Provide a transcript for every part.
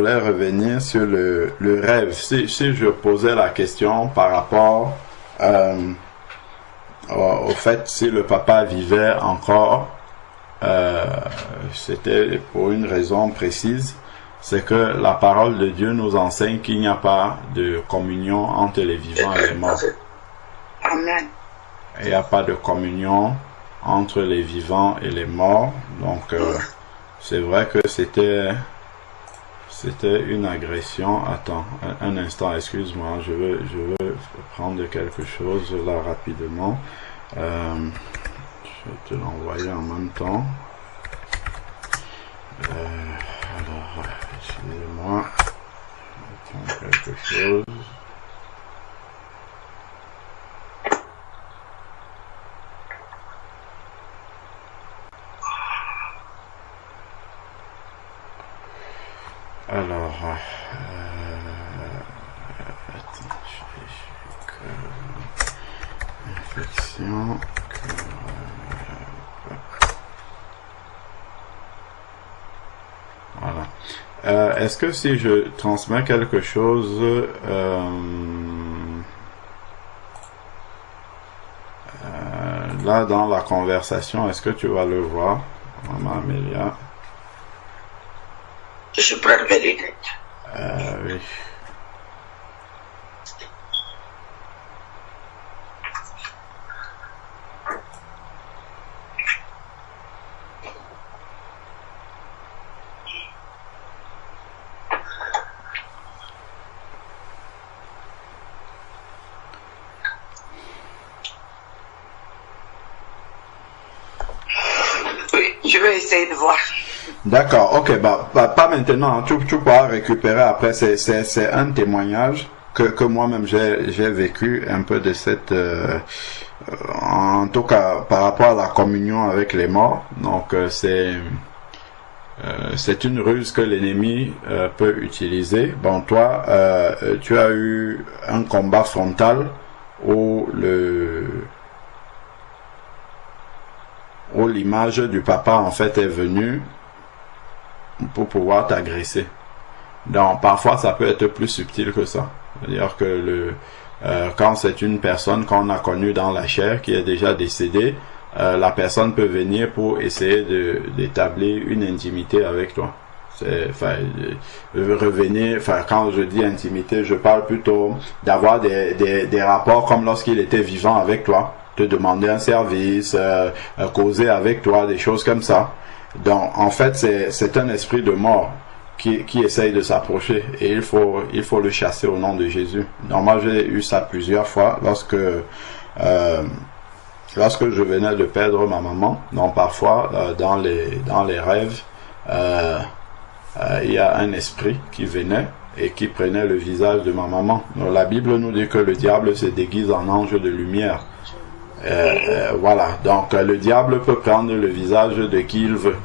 voulais revenir sur le rêve. Si je posais la question par rapport au fait si le papa vivait encore, c'était pour une raison précise, c'est que la parole de Dieu nous enseigne qu'il n'y a pas de communion entre les vivants et les morts. Amen. Il n'y a pas de communion entre les vivants et les morts. Donc, c'est vrai que c'était une agression. Attends, un instant, excuse-moi, je veux prendre quelque chose là rapidement. Je vais te l'envoyer en même temps. Alors, excusez-moi, je vais prendre quelque chose. Alors, attends, infection, voilà. Est-ce que si je transmets quelque chose, là dans la conversation, est-ce que tu vas le voir, Maman Amélia? Je prends mes lunettes. Oui. Oui, je vais essayer de voir. D'accord, ok, pas maintenant, hein. Tu pourras récupérer après, c'est un témoignage que moi-même j'ai vécu un peu de cette, en tout cas par rapport à la communion avec les morts. Donc c'est une ruse que l'ennemi peut utiliser. Bon, toi, tu as eu un combat frontal où l'image du papa en fait est venue pour pouvoir t'agresser. Donc parfois ça peut être plus subtil que ça. C'est-à-dire que quand c'est une personne qu'on a connue dans la chair qui est déjà décédée, la personne peut venir pour essayer d'établir une intimité avec toi. Revenir, quand je dis intimité, je parle plutôt d'avoir des rapports comme lorsqu'il était vivant avec toi, te demander un service, causer avec toi, des choses comme ça. Donc, en fait, c'est un esprit de mort qui essaye de s'approcher et il faut le chasser au nom de Jésus. Donc, moi, j'ai eu ça plusieurs fois lorsque je venais de perdre ma maman. Donc, parfois, dans les rêves, il y a un esprit qui venait et qui prenait le visage de ma maman. Donc, la Bible nous dit que le diable se déguise en ange de lumière. Voilà, donc le diable peut prendre le visage de qui il veut.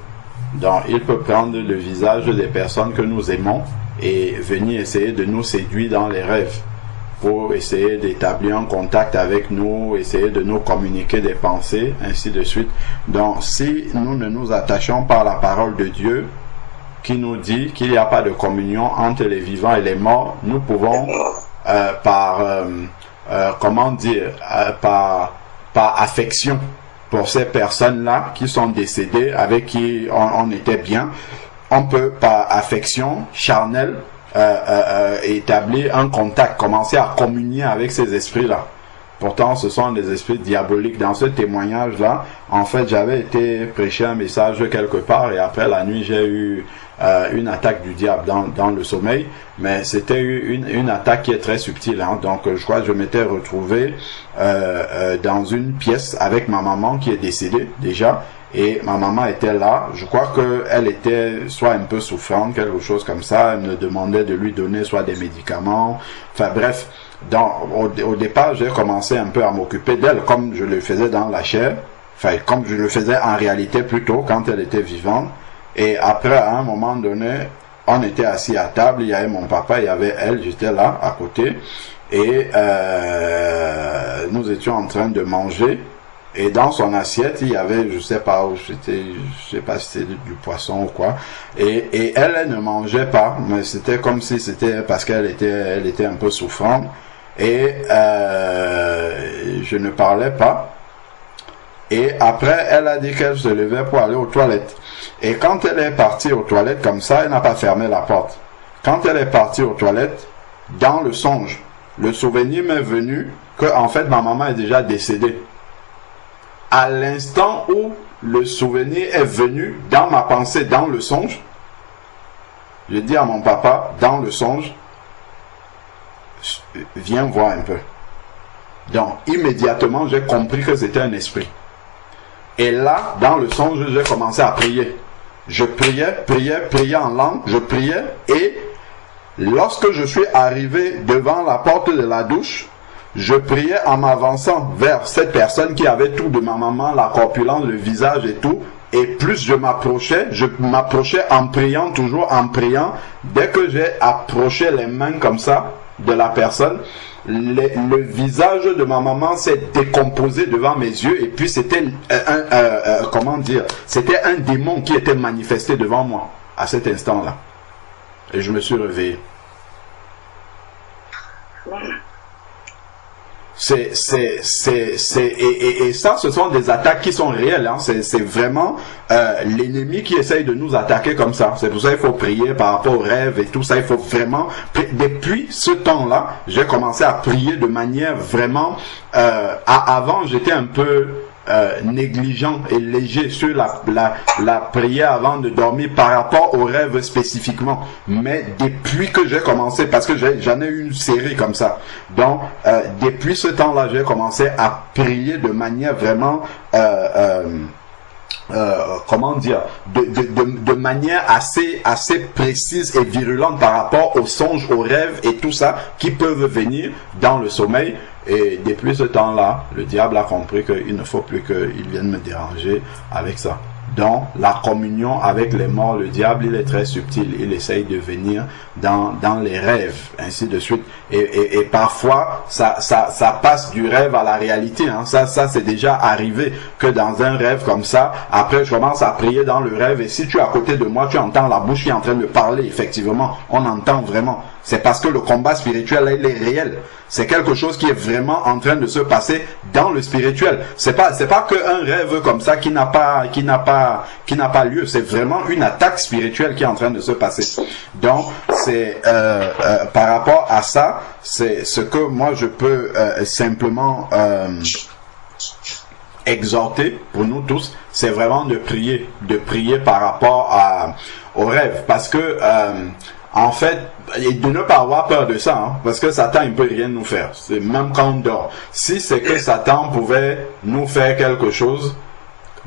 Donc il peut prendre le visage des personnes que nous aimons et venir essayer de nous séduire dans les rêves pour essayer d'établir un contact avec nous, essayer de nous communiquer des pensées, ainsi de suite. Donc si nous ne nous attachons pas à la parole de Dieu qui nous dit qu'il n'y a pas de communion entre les vivants et les morts, nous pouvons par affection pour ces personnes-là qui sont décédées, avec qui on était bien, on peut par affection charnelle établir un contact, commencer à communier avec ces esprits-là. Pourtant, ce sont des esprits diaboliques. Dans ce témoignage-là, en fait, j'avais été prêcher un message quelque part et après la nuit, j'ai eu une attaque du diable dans le sommeil, mais c'était une attaque qui est très subtile, hein. Donc je crois que je m'étais retrouvé dans une pièce avec ma maman qui est décédée déjà, et ma maman était là. Je crois qu'elle était soit un peu souffrante, quelque chose comme ça. Elle me demandait de lui donner soit des médicaments, enfin bref. Donc au départ, j'ai commencé un peu à m'occuper d'elle comme je le faisais dans la chair, enfin comme je le faisais en réalité plutôt quand elle était vivante. Et après, à un moment donné, on était assis à table, il y avait mon papa, il y avait elle, j'étais là, à côté, et nous étions en train de manger, Et dans son assiette, il y avait, je sais pas si c'était du poisson ou quoi. Et elle ne mangeait pas, mais c'était comme si c'était parce elle était un peu souffrante. Et je ne parlais pas. Et après, elle a dit qu'elle se levait pour aller aux toilettes. Et quand elle est partie aux toilettes comme ça, elle n'a pas fermé la porte. Quand elle est partie aux toilettes, dans le songe, le souvenir m'est venu que en fait ma maman est déjà décédée. À l'instant où le souvenir est venu dans ma pensée, dans le songe, je dis à mon papa, dans le songe, viens voir un peu. Donc, immédiatement, j'ai compris que c'était un esprit. Et là, dans le songe, j'ai commencé à prier. Je priais en langue, je priais, et lorsque je suis arrivé devant la porte de la douche, je priais en m'avançant vers cette personne qui avait tout de ma maman, la corpulence, le visage et tout. Et plus je m'approchais en priant, toujours en priant. Dès que j'ai approché les mains comme ça de la personne, le visage de ma maman s'est décomposé devant mes yeux. Et puis c'était c'était un démon qui était manifesté devant moi à cet instant-là. Et je me suis réveillé. Et ça, ce sont des attaques qui sont réelles, hein. C'est vraiment l'ennemi qui essaye de nous attaquer comme ça. C'est pour ça qu'il faut prier par rapport aux rêves et tout ça. Il faut vraiment... Depuis ce temps-là, j'ai commencé à prier de manière vraiment... avant, j'étais un peu... négligent et léger sur la prière avant de dormir par rapport aux rêves spécifiquement. Mais depuis que j'ai commencé, parce que j'en ai eu une série comme ça, donc depuis ce temps-là, j'ai commencé à prier de manière vraiment de manière assez précise et virulente par rapport aux songes, aux rêves et tout ça qui peuvent venir dans le sommeil. Et depuis ce temps-là, le diable a compris qu'il ne faut plus qu'il vienne me déranger avec ça. Donc, la communion avec les morts, le diable, il est très subtil. Il essaye de venir dans les rêves, ainsi de suite. Et parfois, ça passe du rêve à la réalité, hein. Ça c'est déjà arrivé que dans un rêve comme ça, après, je commence à prier dans le rêve. Et si tu es à côté de moi, tu entends la bouche qui est en train de parler. Effectivement, on entend vraiment. C'est parce que le combat spirituel, il est réel. C'est quelque chose qui est vraiment en train de se passer dans le spirituel. C'est pas qu'un rêve comme ça qui n'a pas lieu. C'est vraiment une attaque spirituelle qui est en train de se passer. Donc, c'est par rapport à ça, c'est ce que moi je peux simplement exhorter pour nous tous, c'est vraiment de prier par rapport au rêve, parce que en fait, et de ne pas avoir peur de ça, hein, parce que Satan il peut rien nous faire. C'est même quand on dort. Si c'est que Satan pouvait nous faire quelque chose,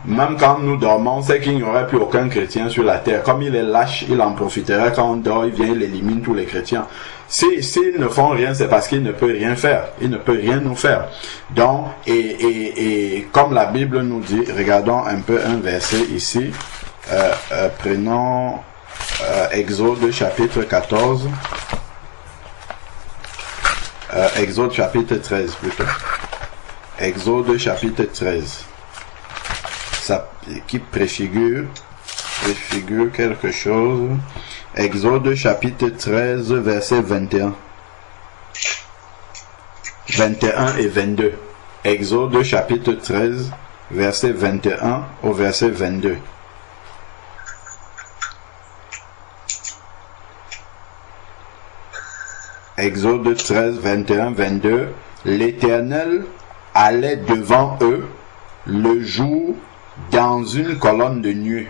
même quand nous dormons, c'est qu'il n'y aurait plus aucun chrétien sur la terre. Comme il est lâche, il en profiterait quand on dort, il vient, il élimine tous les chrétiens. S'ils ne font rien, c'est parce qu'il ne peut rien faire. Il ne peut rien nous faire. Donc, et comme la Bible nous dit, regardons un peu un verset ici. Prenons Exode chapitre 14. Exode chapitre 13 plutôt. Exode chapitre 13. Ça, qui préfigure quelque chose. Exode chapitre 13 verset 21. 21 et 22. Exode chapitre 13 verset 21 au verset 22. Exode 13, 21, 22. L'Éternel allait devant eux le jour dans une colonne de nuée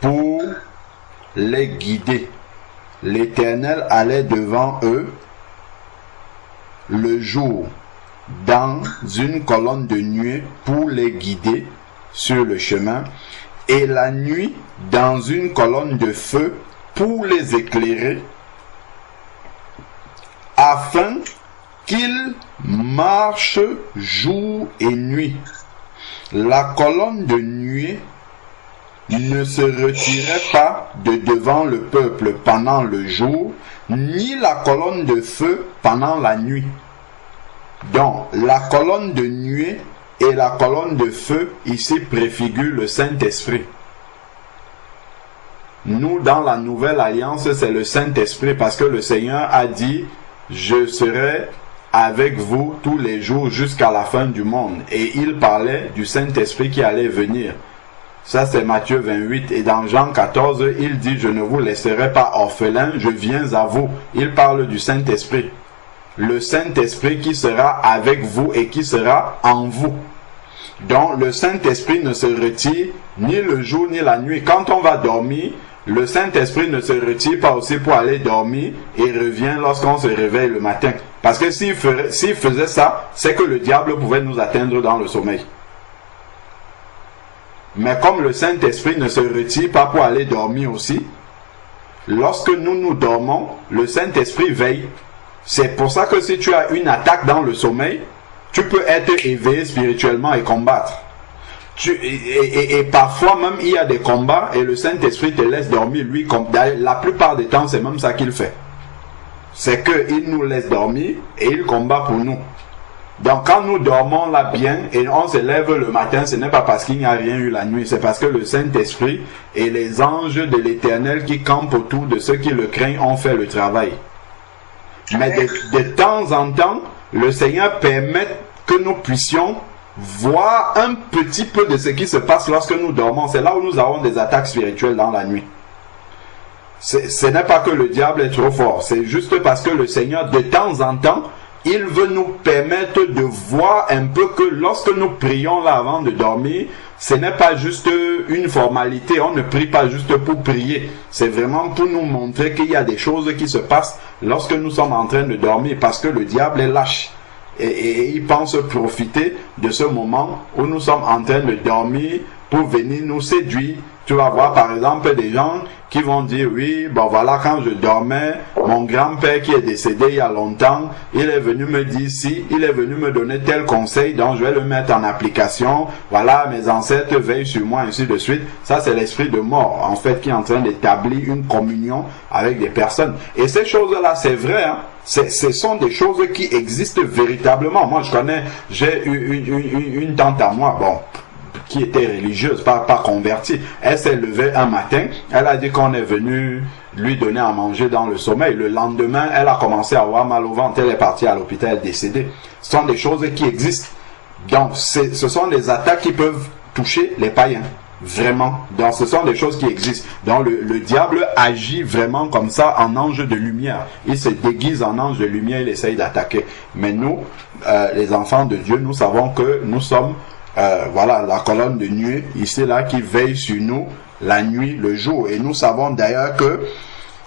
pour les guider. L'Éternel allait devant eux le jour dans une colonne de nuée pour les guider sur le chemin, et la nuit dans une colonne de feu pour les éclairer, afin qu'ils marchent jour et nuit. La colonne de nuée ne se retirait pas de devant le peuple pendant le jour, ni la colonne de feu pendant la nuit. Donc, la colonne de nuée et la colonne de feu ici préfigurent le Saint-Esprit. Nous, dans la nouvelle alliance, c'est le Saint-Esprit parce que le Seigneur a dit « Je serai avec vous tous les jours jusqu'à la fin du monde. » Et il parlait du Saint-Esprit qui allait venir. Ça, c'est Matthieu 28. Et dans Jean 14, il dit « Je ne vous laisserai pas orphelins, je viens à vous. » Il parle du Saint-Esprit. Le Saint-Esprit qui sera avec vous et qui sera en vous. Donc, le Saint-Esprit ne se retire ni le jour ni la nuit. Quand on va dormir, le Saint-Esprit ne se retire pas aussi pour aller dormir et revient lorsqu'on se réveille le matin. Parce que s'il faisait ça, c'est que le diable pouvait nous atteindre dans le sommeil. Mais comme le Saint-Esprit ne se retire pas pour aller dormir aussi, lorsque nous dormons, le Saint-Esprit veille. C'est pour ça que si tu as une attaque dans le sommeil, tu peux être éveillé spirituellement et combattre. Et parfois même il y a des combats et le Saint-Esprit te laisse dormir. Lui, la plupart des temps, c'est même ça qu'il fait. C'est qu'il nous laisse dormir et il combat pour nous. Donc quand nous dormons là bien et on se lève le matin, ce n'est pas parce qu'il n'y a rien eu la nuit, c'est parce que le Saint-Esprit et les anges de l'Éternel qui campent autour de ceux qui le craignent ont fait le travail. Mais de temps en temps, le Seigneur permet que nous puissions voir un petit peu de ce qui se passe lorsque nous dormons. C'est là où nous avons des attaques spirituelles dans la nuit. Ce n'est pas que le diable est trop fort, c'est juste parce que le Seigneur, de temps en temps, il veut nous permettre de voir un peu que lorsque nous prions là avant de dormir, ce n'est pas juste une formalité, on ne prie pas juste pour prier. C'est vraiment pour nous montrer qu'il y a des choses qui se passent lorsque nous sommes en train de dormir, parce que le diable est lâche. Et il pense profiter de ce moment où nous sommes en train de dormir pour venir nous séduire. Tu vas voir par exemple des gens qui vont dire oui, bon voilà, quand je dormais, mon grand-père qui est décédé il y a longtemps, il est venu me dire si, il est venu me donner tel conseil, donc je vais le mettre en application. Voilà, mes ancêtres veillent sur moi, ainsi de suite. Ça, c'est l'esprit de mort, en fait, qui est en train d'établir une communion avec des personnes. Et ces choses-là, c'est vrai, hein? Ce sont des choses qui existent véritablement. Moi, j'ai une tante à moi, bon, qui était religieuse, pas convertie. Elle s'est levée un matin, elle a dit qu'on est venu lui donner à manger dans le sommeil. Le lendemain, elle a commencé à avoir mal au ventre, elle est partie à l'hôpital, elle est décédée. Ce sont des choses qui existent. Donc, ce sont des attaques qui peuvent toucher les païens. Vraiment. Donc, ce sont des choses qui existent. Donc, le diable agit vraiment comme ça en ange de lumière. Il se déguise en ange de lumière, il essaye d'attaquer. Mais nous, les enfants de Dieu, nous savons que nous sommes voilà, la colonne de nuée, ici là, qui veille sur nous la nuit, le jour. Et nous savons d'ailleurs que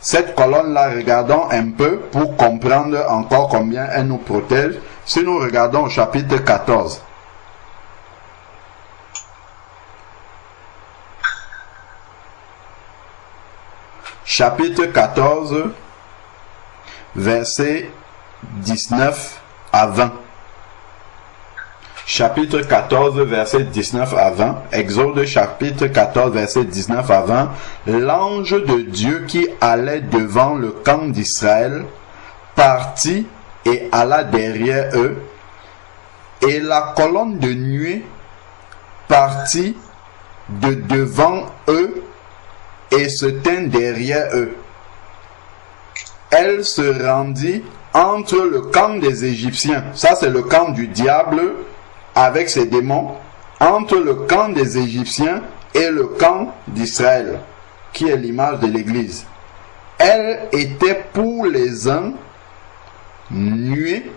cette colonne-là, regardons un peu pour comprendre encore combien elle nous protège. Si nous regardons au chapitre 14. Chapitre 14, versets 19 à 20. Chapitre 14, verset 19 à 20. Exode chapitre 14, verset 19 à 20. L'ange de Dieu qui allait devant le camp d'Israël partit et alla derrière eux. Et la colonne de nuée partit de devant eux et se tint derrière eux. Elle se rendit entre le camp des Égyptiens. Ça, c'est le camp du diable avec ses démons, entre le camp des Égyptiens et le camp d'Israël, qui est l'image de l'Église. Elle était pour les uns nuée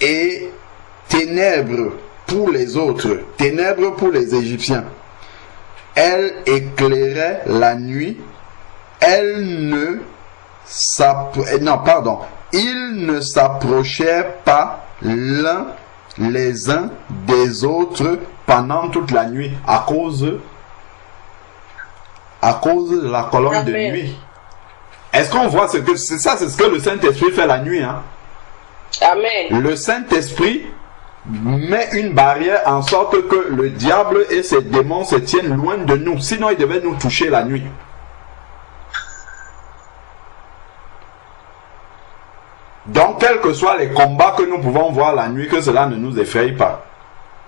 et ténèbres pour les autres, ténèbres pour les Égyptiens. Elle éclairait la nuit, ils ne s'approchaient pas l'un les uns des autres pendant toute la nuit à cause de la colonne de nuit. Est-ce qu'on voit ce que c'est ça, c'est ce que le Saint-Esprit fait la nuit, hein? Amen. Le Saint-Esprit met une barrière en sorte que le diable et ses démons se tiennent loin de nous, sinon ils devaient nous toucher la nuit. Donc, quels que soient les combats que nous pouvons voir la nuit, que cela ne nous effraie pas.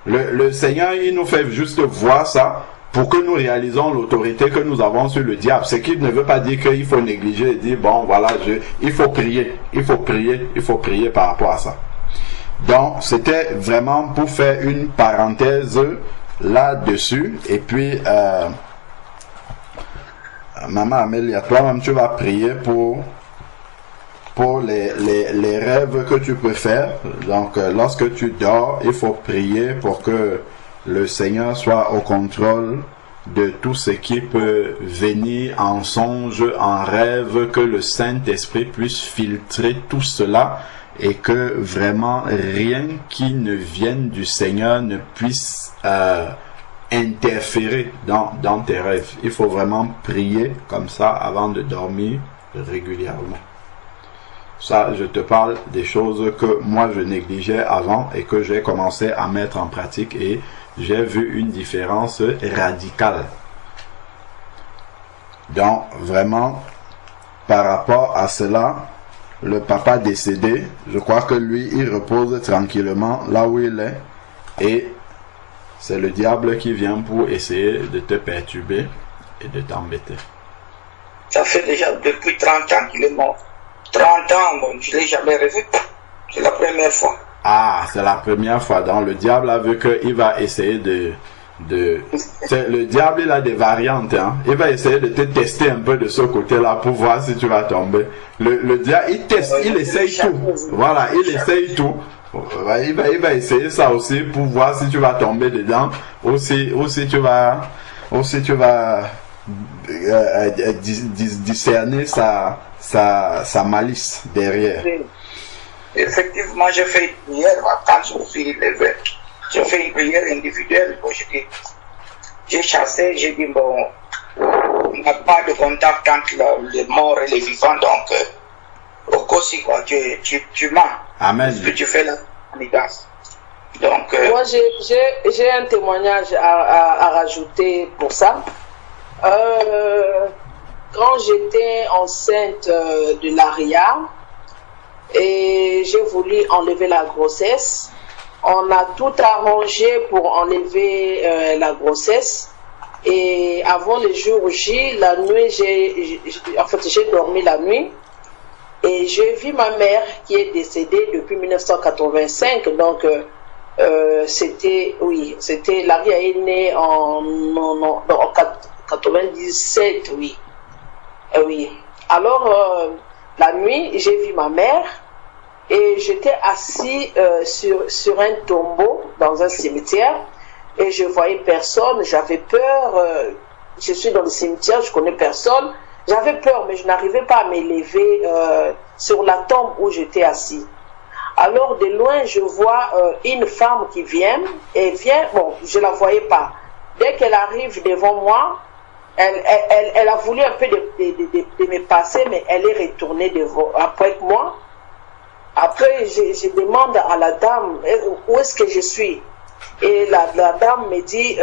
Le Seigneur, il nous fait juste voir ça pour que nous réalisons l'autorité que nous avons sur le diable. Ce qui ne veut pas dire qu'il faut négliger et dire, bon, voilà, il faut prier par rapport à ça. Donc, c'était vraiment pour faire une parenthèse là-dessus. Et puis, Maman Amélia, toi-même, tu vas prier pour les rêves que tu peux faire. Donc, lorsque tu dors, il faut prier pour que le Seigneur soit au contrôle de tout ce qui peut venir en songe, en rêve, que le Saint-Esprit puisse filtrer tout cela et que vraiment rien qui ne vienne du Seigneur ne puisse interférer dans tes rêves. Il faut vraiment prier comme ça avant de dormir régulièrement. Ça, je te parle des choses que moi je négligeais avant et que j'ai commencé à mettre en pratique et j'ai vu une différence radicale. Donc, vraiment, par rapport à cela, le papa décédé, je crois que lui, il repose tranquillement là où il est et c'est le diable qui vient pour essayer de te perturber et de t'embêter. Ça fait déjà depuis 30 ans qu'il est mort. 30 ans, bon, je ne l'ai jamais revu. C'est la première fois. Ah, c'est la première fois. Donc le diable a vu qu'il va essayer le diable, il a des variantes. Hein. Il va essayer de te tester un peu de ce côté-là pour voir si tu vas tomber. Le diable, il teste, il essaye tout. Voilà, il essaye tout. Il va essayer ça aussi pour voir si tu vas tomber dedans ou si tu vas discerner sa malice derrière. Effectivement, j'ai fait une prière quand je me suis levé. J'ai fait une prière individuelle. Bon, j'ai chassé, j'ai dit, bon, il n'y a pas de contact entre les morts et les vivants, donc, au cas si, quoi, tu mens. Amen. Ce que tu fais là, donc, moi, j'ai un témoignage à rajouter pour ça. Quand j'étais enceinte de l'ARIA et j'ai voulu enlever la grossesse, on a tout arrangé pour enlever la grossesse. Et avant le jour J, la nuit, j'ai dormi la nuit. Et j'ai vu ma mère qui est décédée depuis 1985. Donc, Laria est née en 97, oui. Oui. Alors, la nuit, j'ai vu ma mère et j'étais assis sur un tombeau dans un cimetière et je voyais personne. J'avais peur. Je suis dans le cimetière, je connais personne. J'avais peur, mais je n'arrivais pas à m'élever sur la tombe où j'étais assis. Alors, de loin, je vois une femme qui vient, bon, je ne la voyais pas. Dès qu'elle arrive devant moi, elle a voulu un peu de me passer, mais elle est retournée après moi. Après, je demande à la dame, où est-ce que je suis? Et la dame me dit,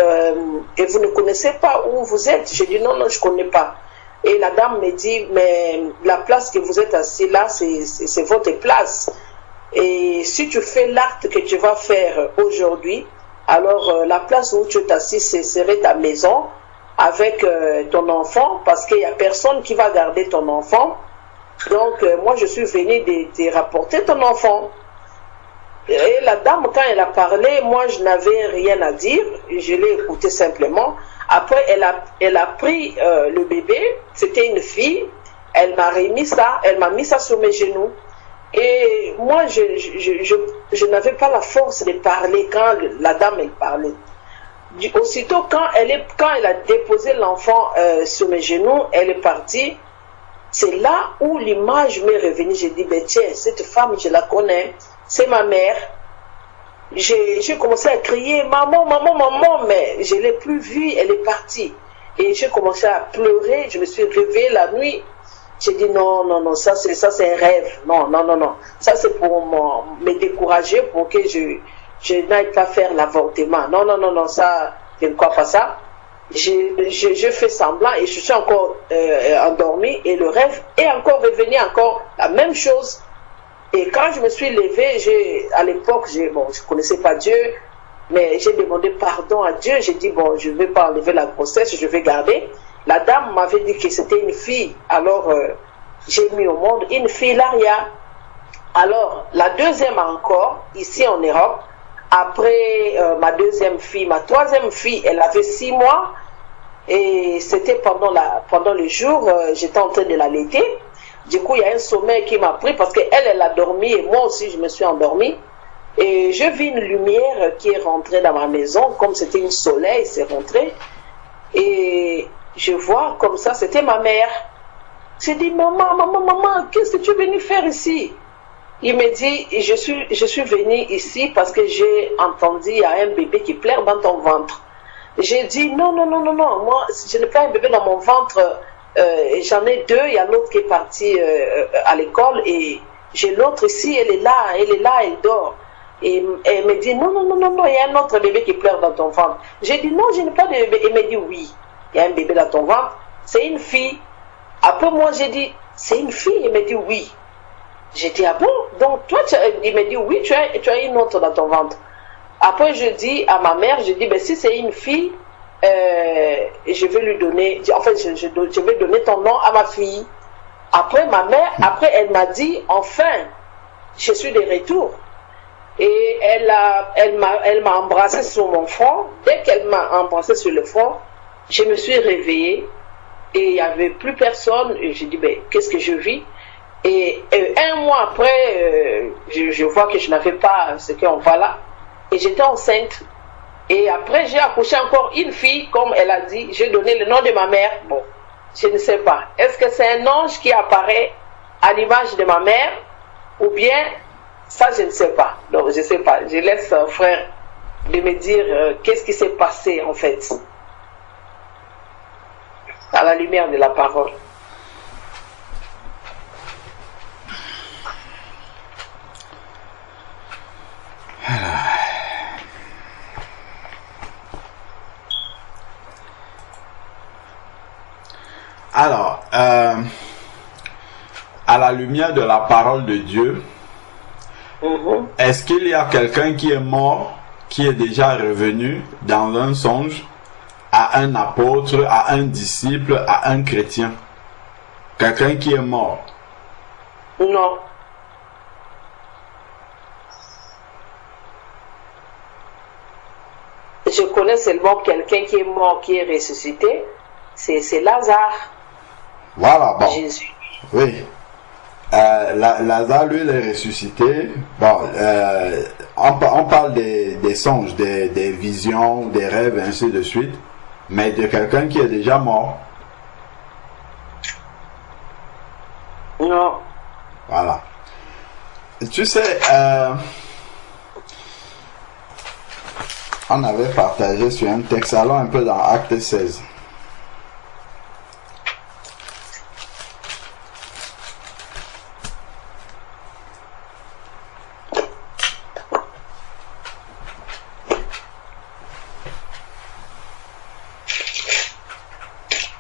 et vous ne connaissez pas où vous êtes? Je dis, non, je ne connais pas. Et la dame me dit, mais la place que vous êtes assis là, c'est votre place. Et si tu fais l'acte que tu vas faire aujourd'hui, alors la place où tu es assis, ce serait ta maison avec ton enfant, parce qu'il n'y a personne qui va garder ton enfant. Donc, moi, je suis venue de rapporter ton enfant. Et la dame, quand elle a parlé, moi, je n'avais rien à dire. Je l'ai écouté simplement. Après, elle a pris le bébé. C'était une fille. Elle m'a remis ça. Elle m'a mis ça sur mes genoux. Et moi, je n'avais pas la force de parler quand la dame, elle parlait. Aussitôt, quand elle a déposé l'enfant sur mes genoux, elle est partie. C'est là où l'image m'est revenue. J'ai dit, ben tiens, cette femme, je la connais. C'est ma mère. J'ai commencé à crier, maman, maman, maman, mais je ne l'ai plus vue, elle est partie. Et j'ai commencé à pleurer, je me suis réveillée la nuit. J'ai dit, non, ça c'est un rêve. Non. Ça c'est pour me décourager, pour que je n'aille pas faire l'avortement. Non, ça, je ne crois pas ça. Je fais semblant et je suis encore endormie et le rêve est encore revenu, encore la même chose. Et quand je me suis levée, à l'époque, je ne connaissais pas Dieu, mais j'ai demandé pardon à Dieu. J'ai dit, bon, je ne vais pas enlever la grossesse, je vais garder. La dame m'avait dit que c'était une fille. Alors, j'ai mis au monde une fille, Laria. Alors, la deuxième encore, ici en Europe, après ma deuxième fille, ma troisième fille, elle avait 6 mois. Et c'était pendant le jour, j'étais en train de l'allaiter. Du coup, il y a un sommeil qui m'a pris parce qu'elle a dormi et moi aussi, je me suis endormie. Et je vis une lumière qui est rentrée dans ma maison, comme c'était un soleil, c'est rentré. Et je vois comme ça, c'était ma mère. J'ai dit, maman, qu'est-ce que tu es venue faire ici? Il me dit, je suis venue ici parce que j'ai entendu, il y a un bébé qui pleure dans ton ventre. J'ai dit, non, moi, je n'ai pas un bébé dans mon ventre, j'en ai 2, il y a l'autre qui est parti à l'école et j'ai l'autre ici, elle est là, elle dort. Et elle me dit, non, il y a un autre bébé qui pleure dans ton ventre. J'ai dit, non, je n'ai pas de bébé. Elle me dit, oui, il y a un bébé dans ton ventre, c'est une fille. Après moi, j'ai dit, c'est une fille. Elle me dit, oui. J'ai dit, ah bon? Donc toi, il me dit, oui, tu as une autre dans ton ventre. Après, je dis à ma mère, je dis, ben, si c'est une fille, je vais lui donner, enfin, je vais donner ton nom à ma fille. Après, ma mère, elle m'a dit, enfin, je suis de retour. Et elle m'a embrassé sur mon front. Dès qu'elle m'a embrassé sur le front, je me suis réveillée et il n'y avait plus personne. Et j'ai dit, ben, qu'est-ce que je vis? Et 1 mois après, je vois que je n'avais pas ce qu'on voit là. Et j'étais enceinte. Et après, j'ai accouché encore une fille, comme elle a dit. J'ai donné le nom de ma mère. Bon, je ne sais pas. Est-ce que c'est un ange qui apparaît à l'image de ma mère? Ou bien, ça, je ne sais pas. Donc, je ne sais pas. Je laisse frère de me dire qu'est-ce qui s'est passé, en fait, à la lumière de la parole. Alors, à la lumière de la parole de Dieu, est-ce qu'il y a quelqu'un qui est mort, qui est déjà revenu dans un songe à un apôtre, à un disciple, à un chrétien? Quelqu'un qui est mort? Non. Je connais seulement quelqu'un qui est mort, qui est ressuscité. C'est Lazare. Voilà, bon. Jésus. Oui. Lazare, lui, il est ressuscité. Bon, on parle des songes, des visions, des rêves, ainsi de suite. Mais de quelqu'un qui est déjà mort. Non. Voilà. Tu sais, on avait partagé sur un texte, allons un peu dans Acte 16.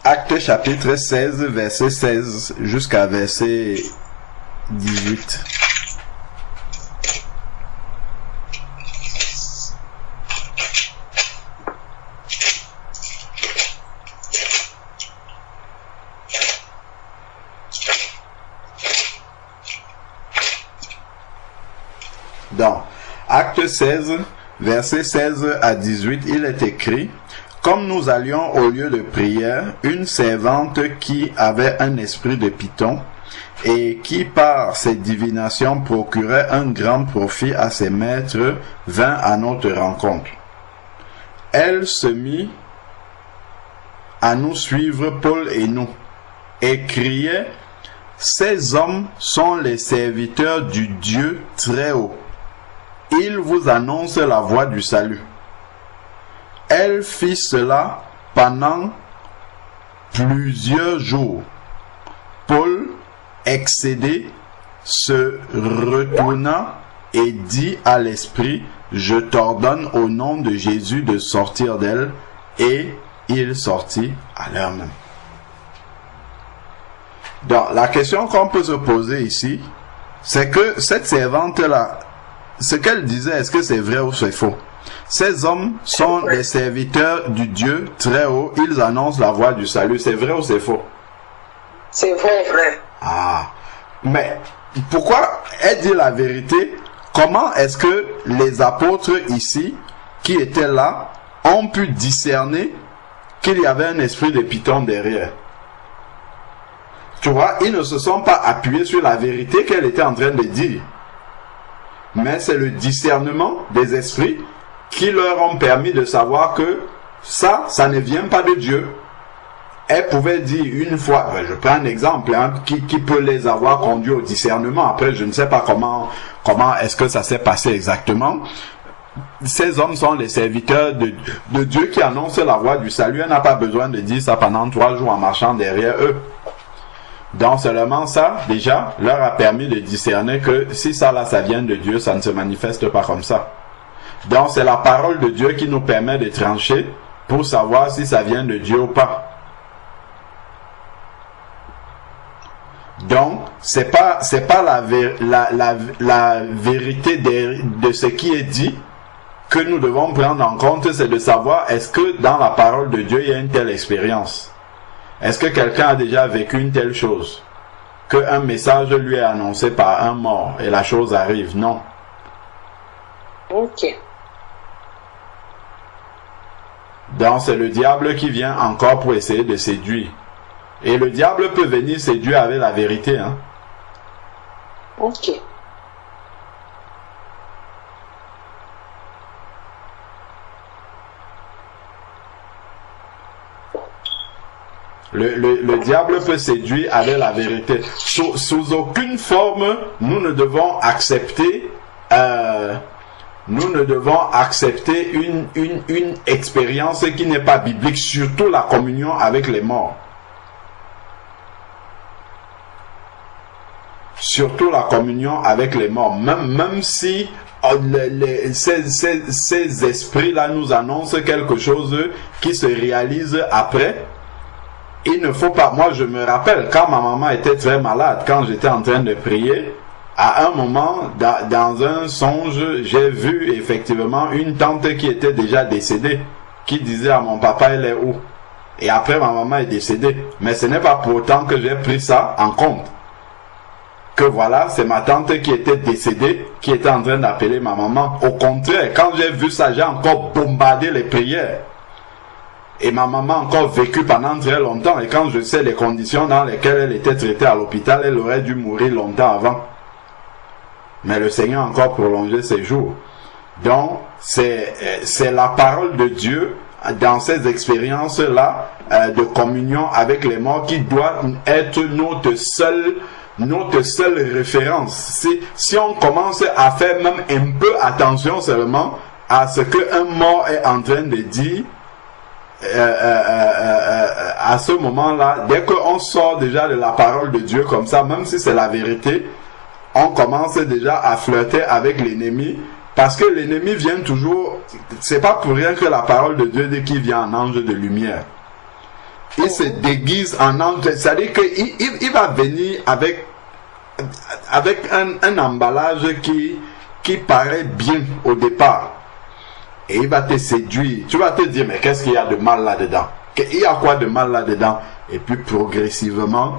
Acte chapitre 16, verset 16 jusqu'à verset 18. Dans Acte 16, verset 16 à 18, il est écrit: comme nous allions au lieu de prière, une servante qui avait un esprit de Python et qui par ses divinations procurait un grand profit à ses maîtres vint à notre rencontre. Elle se mit à nous suivre, Paul et nous, et criait: ces hommes sont les serviteurs du Dieu très haut. Ils vous annoncent la voie du salut. Elle fit cela pendant plusieurs jours. Paul, excédé, se retourna et dit à l'esprit: je t'ordonne au nom de Jésus de sortir d'elle. Et il sortit à l'heure même. Donc, la question qu'on peut se poser ici, c'est que cette servante-là, ce qu'elle disait, est-ce que c'est vrai ou c'est faux? Ces hommes sont les serviteurs du Dieu très haut, ils annoncent la voie du salut. C'est vrai ou c'est faux? C'est vrai. Vrai. Ah, mais pourquoi elle dit la vérité? Comment est-ce que les apôtres ici, qui étaient là, ont pu discerner qu'il y avait un esprit de Python derrière? Tu vois, ils ne se sont pas appuyés sur la vérité qu'elle était en train de dire. Mais c'est le discernement des esprits qui leur ont permis de savoir que ça ne vient pas de Dieu. Elle pouvait dire une fois, je prends un exemple, qui peut les avoir conduits au discernement. Après, je ne sais pas comment est-ce que ça s'est passé exactement. Ces hommes sont les serviteurs de Dieu qui annoncent la voie du salut. Elle n'a pas besoin de dire ça pendant 3 jours en marchant derrière eux. Donc seulement ça, déjà, leur a permis de discerner que si ça là, ça vient de Dieu, ça ne se manifeste pas comme ça. Donc c'est la parole de Dieu qui nous permet de trancher pour savoir si ça vient de Dieu ou pas. Donc c'est pas la vérité de ce qui est dit que nous devons prendre en compte, c'est de savoir est-ce que dans la parole de Dieu il y a une telle expérience. Est-ce que quelqu'un a déjà vécu une telle chose? Qu'un message lui est annoncé par un mort et la chose arrive? Non. Ok. Donc c'est le diable qui vient encore pour essayer de séduire. Et le diable peut venir séduire avec la vérité. Hein? Ok. Le diable peut séduire avec la vérité. Sous aucune forme, nous ne devons accepter une expérience qui n'est pas biblique, surtout la communion avec les morts. Surtout la communion avec les morts. Même si ces esprits-là nous annoncent quelque chose qui se réalise après, il ne faut pas, moi je me rappelle quand ma maman était très malade, quand j'étais en train de prier, à un moment, dans un songe, j'ai vu effectivement une tante qui était déjà décédée, qui disait à mon papa, elle est où? Et après ma maman est décédée. Mais ce n'est pas pour autant que j'ai pris ça en compte. Que voilà, c'est ma tante qui était décédée, qui était en train d'appeler ma maman. Au contraire, quand j'ai vu ça, j'ai encore bombardé les prières. Et ma maman a encore vécu pendant très longtemps. Et quand je sais les conditions dans lesquelles elle était traitée à l'hôpital, elle aurait dû mourir longtemps avant. Mais le Seigneur a encore prolongé ses jours. Donc, c'est la parole de Dieu dans ces expériences-là de communion avec les morts qui doit être notre seule référence. Si on commence à faire même un peu attention seulement à ce qu'un mort est en train de dire, à ce moment-là, dès qu'on sort déjà de la parole de Dieu comme ça, même si c'est la vérité, on commence déjà à flirter avec l'ennemi, parce que l'ennemi vient toujours, c'est pas pour rien que la parole de Dieu dit qu'il vient en ange de lumière. Il se déguise en ange, c'est-à-dire qu'il va venir avec un emballage qui paraît bien au départ. Et il va te séduire. Tu vas te dire, mais qu'est-ce qu'il y a de mal là-dedans? Il y a quoi de mal là-dedans? Et puis progressivement,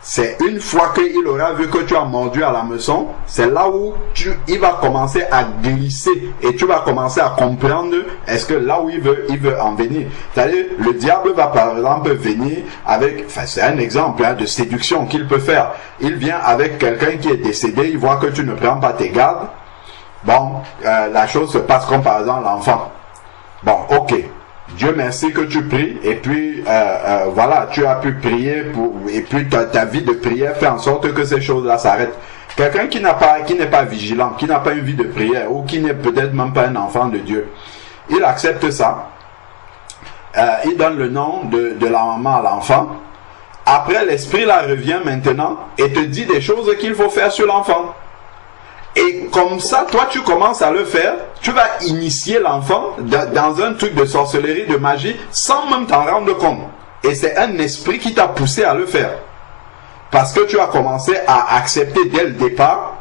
c'est une fois qu'il aura vu que tu as mordu à la maçon, c'est là où il va commencer à glisser. Et tu vas commencer à comprendre, est-ce que là où il veut en venir. C'est-à-dire, le diable va par exemple venir avec, c'est un exemple de séduction qu'il peut faire. Il vient avec quelqu'un qui est décédé, il voit que tu ne prends pas tes gardes. Bon, la chose se passe comme par exemple l'enfant. Bon, ok. Dieu merci que tu pries et puis voilà, tu as pu prier et puis ta vie de prière fait en sorte que ces choses-là s'arrêtent. Quelqu'un qui n'est pas vigilant, qui n'a pas une vie de prière ou qui n'est peut-être même pas un enfant de Dieu, il accepte ça. Il donne le nom de la maman à l'enfant. Après, l'esprit là revient maintenant et te dit des choses qu'il faut faire sur l'enfant. Et comme ça, toi, tu commences à le faire, tu vas initier l'enfant dans un truc de sorcellerie, de magie, sans même t'en rendre compte. Et c'est un esprit qui t'a poussé à le faire. Parce que tu as commencé à accepter dès le départ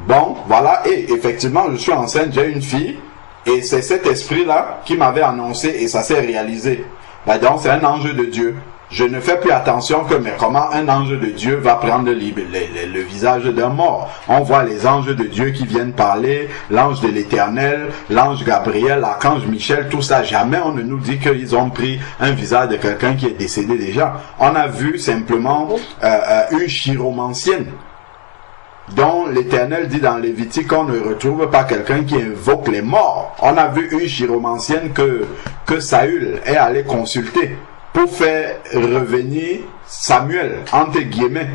Bon, voilà, et effectivement, je suis enceinte, j'ai une fille, et c'est cet esprit-là qui m'avait annoncé, et ça s'est réalisé. Ben donc, c'est un ange de Dieu. Je ne fais plus attention que, mais comment un ange de Dieu va prendre le visage d'un mort? On voit les anges de Dieu qui viennent parler, l'ange de l'Éternel, l'ange Gabriel, l'archange Michel, tout ça. Jamais on ne nous dit qu'ils ont pris un visage de quelqu'un qui est décédé déjà. On a vu simplement une chiromancienne, dont l'Éternel dit dans Lévitique qu'on ne retrouve pas quelqu'un qui invoque les morts. On a vu une chiromancienne que Saül est allé consulter pour faire revenir Samuel, entre guillemets.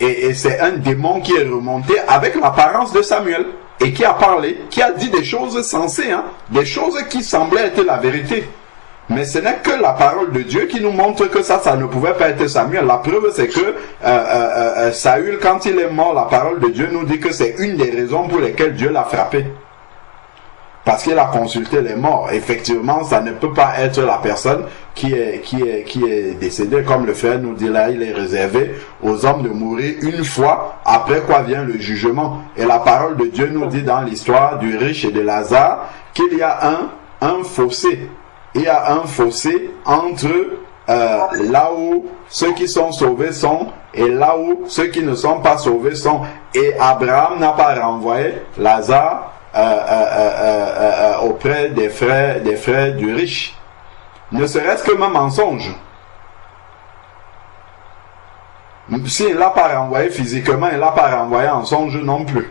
Et c'est un démon qui est remonté avec l'apparence de Samuel et qui a parlé, qui a dit des choses sensées, des choses qui semblaient être la vérité. Mais ce n'est que la parole de Dieu qui nous montre que ça ne pouvait pas être Samuel. La preuve, c'est que Saül, quand il est mort, la parole de Dieu nous dit que c'est une des raisons pour lesquelles Dieu l'a frappé. Parce qu'il a consulté les morts. Effectivement, ça ne peut pas être la personne qui est décédée. Comme le frère nous dit là, il est réservé aux hommes de mourir une fois, après quoi vient le jugement. Et la parole de Dieu nous dit dans l'histoire du riche et de Lazare qu'il y a un fossé. Il y a un fossé entre là où ceux qui sont sauvés sont et là où ceux qui ne sont pas sauvés sont. Et Abraham n'a pas renvoyé Lazare auprès des frères du riche. Ne serait-ce que même en songe. S'il ne l'a pas renvoyé physiquement, il ne l'a pas renvoyé en songe non plus.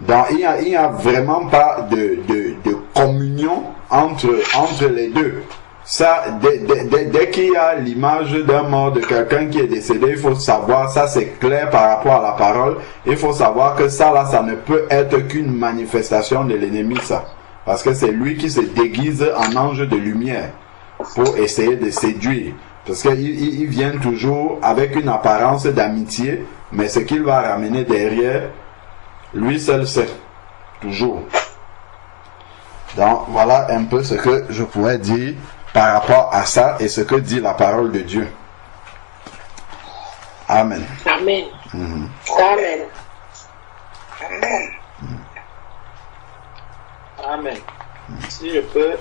Donc il n'y a vraiment pas de communion entre les deux. Ça, dès qu'il y a l'image d'un mort, de quelqu'un qui est décédé, il faut savoir, ça c'est clair par rapport à la parole, il faut savoir que ça là, ça ne peut être qu'une manifestation de l'ennemi, ça. Parce que c'est lui qui se déguise en ange de lumière pour essayer de séduire. Parce qu'il vient toujours avec une apparence d'amitié, mais ce qu'il va ramener derrière, lui seul sait. Toujours. Donc voilà un peu ce que je pourrais dire par rapport à ça et ce que dit la parole de Dieu. Amen. Amen. Mhm. Amen. Amen. Amen. Si je peux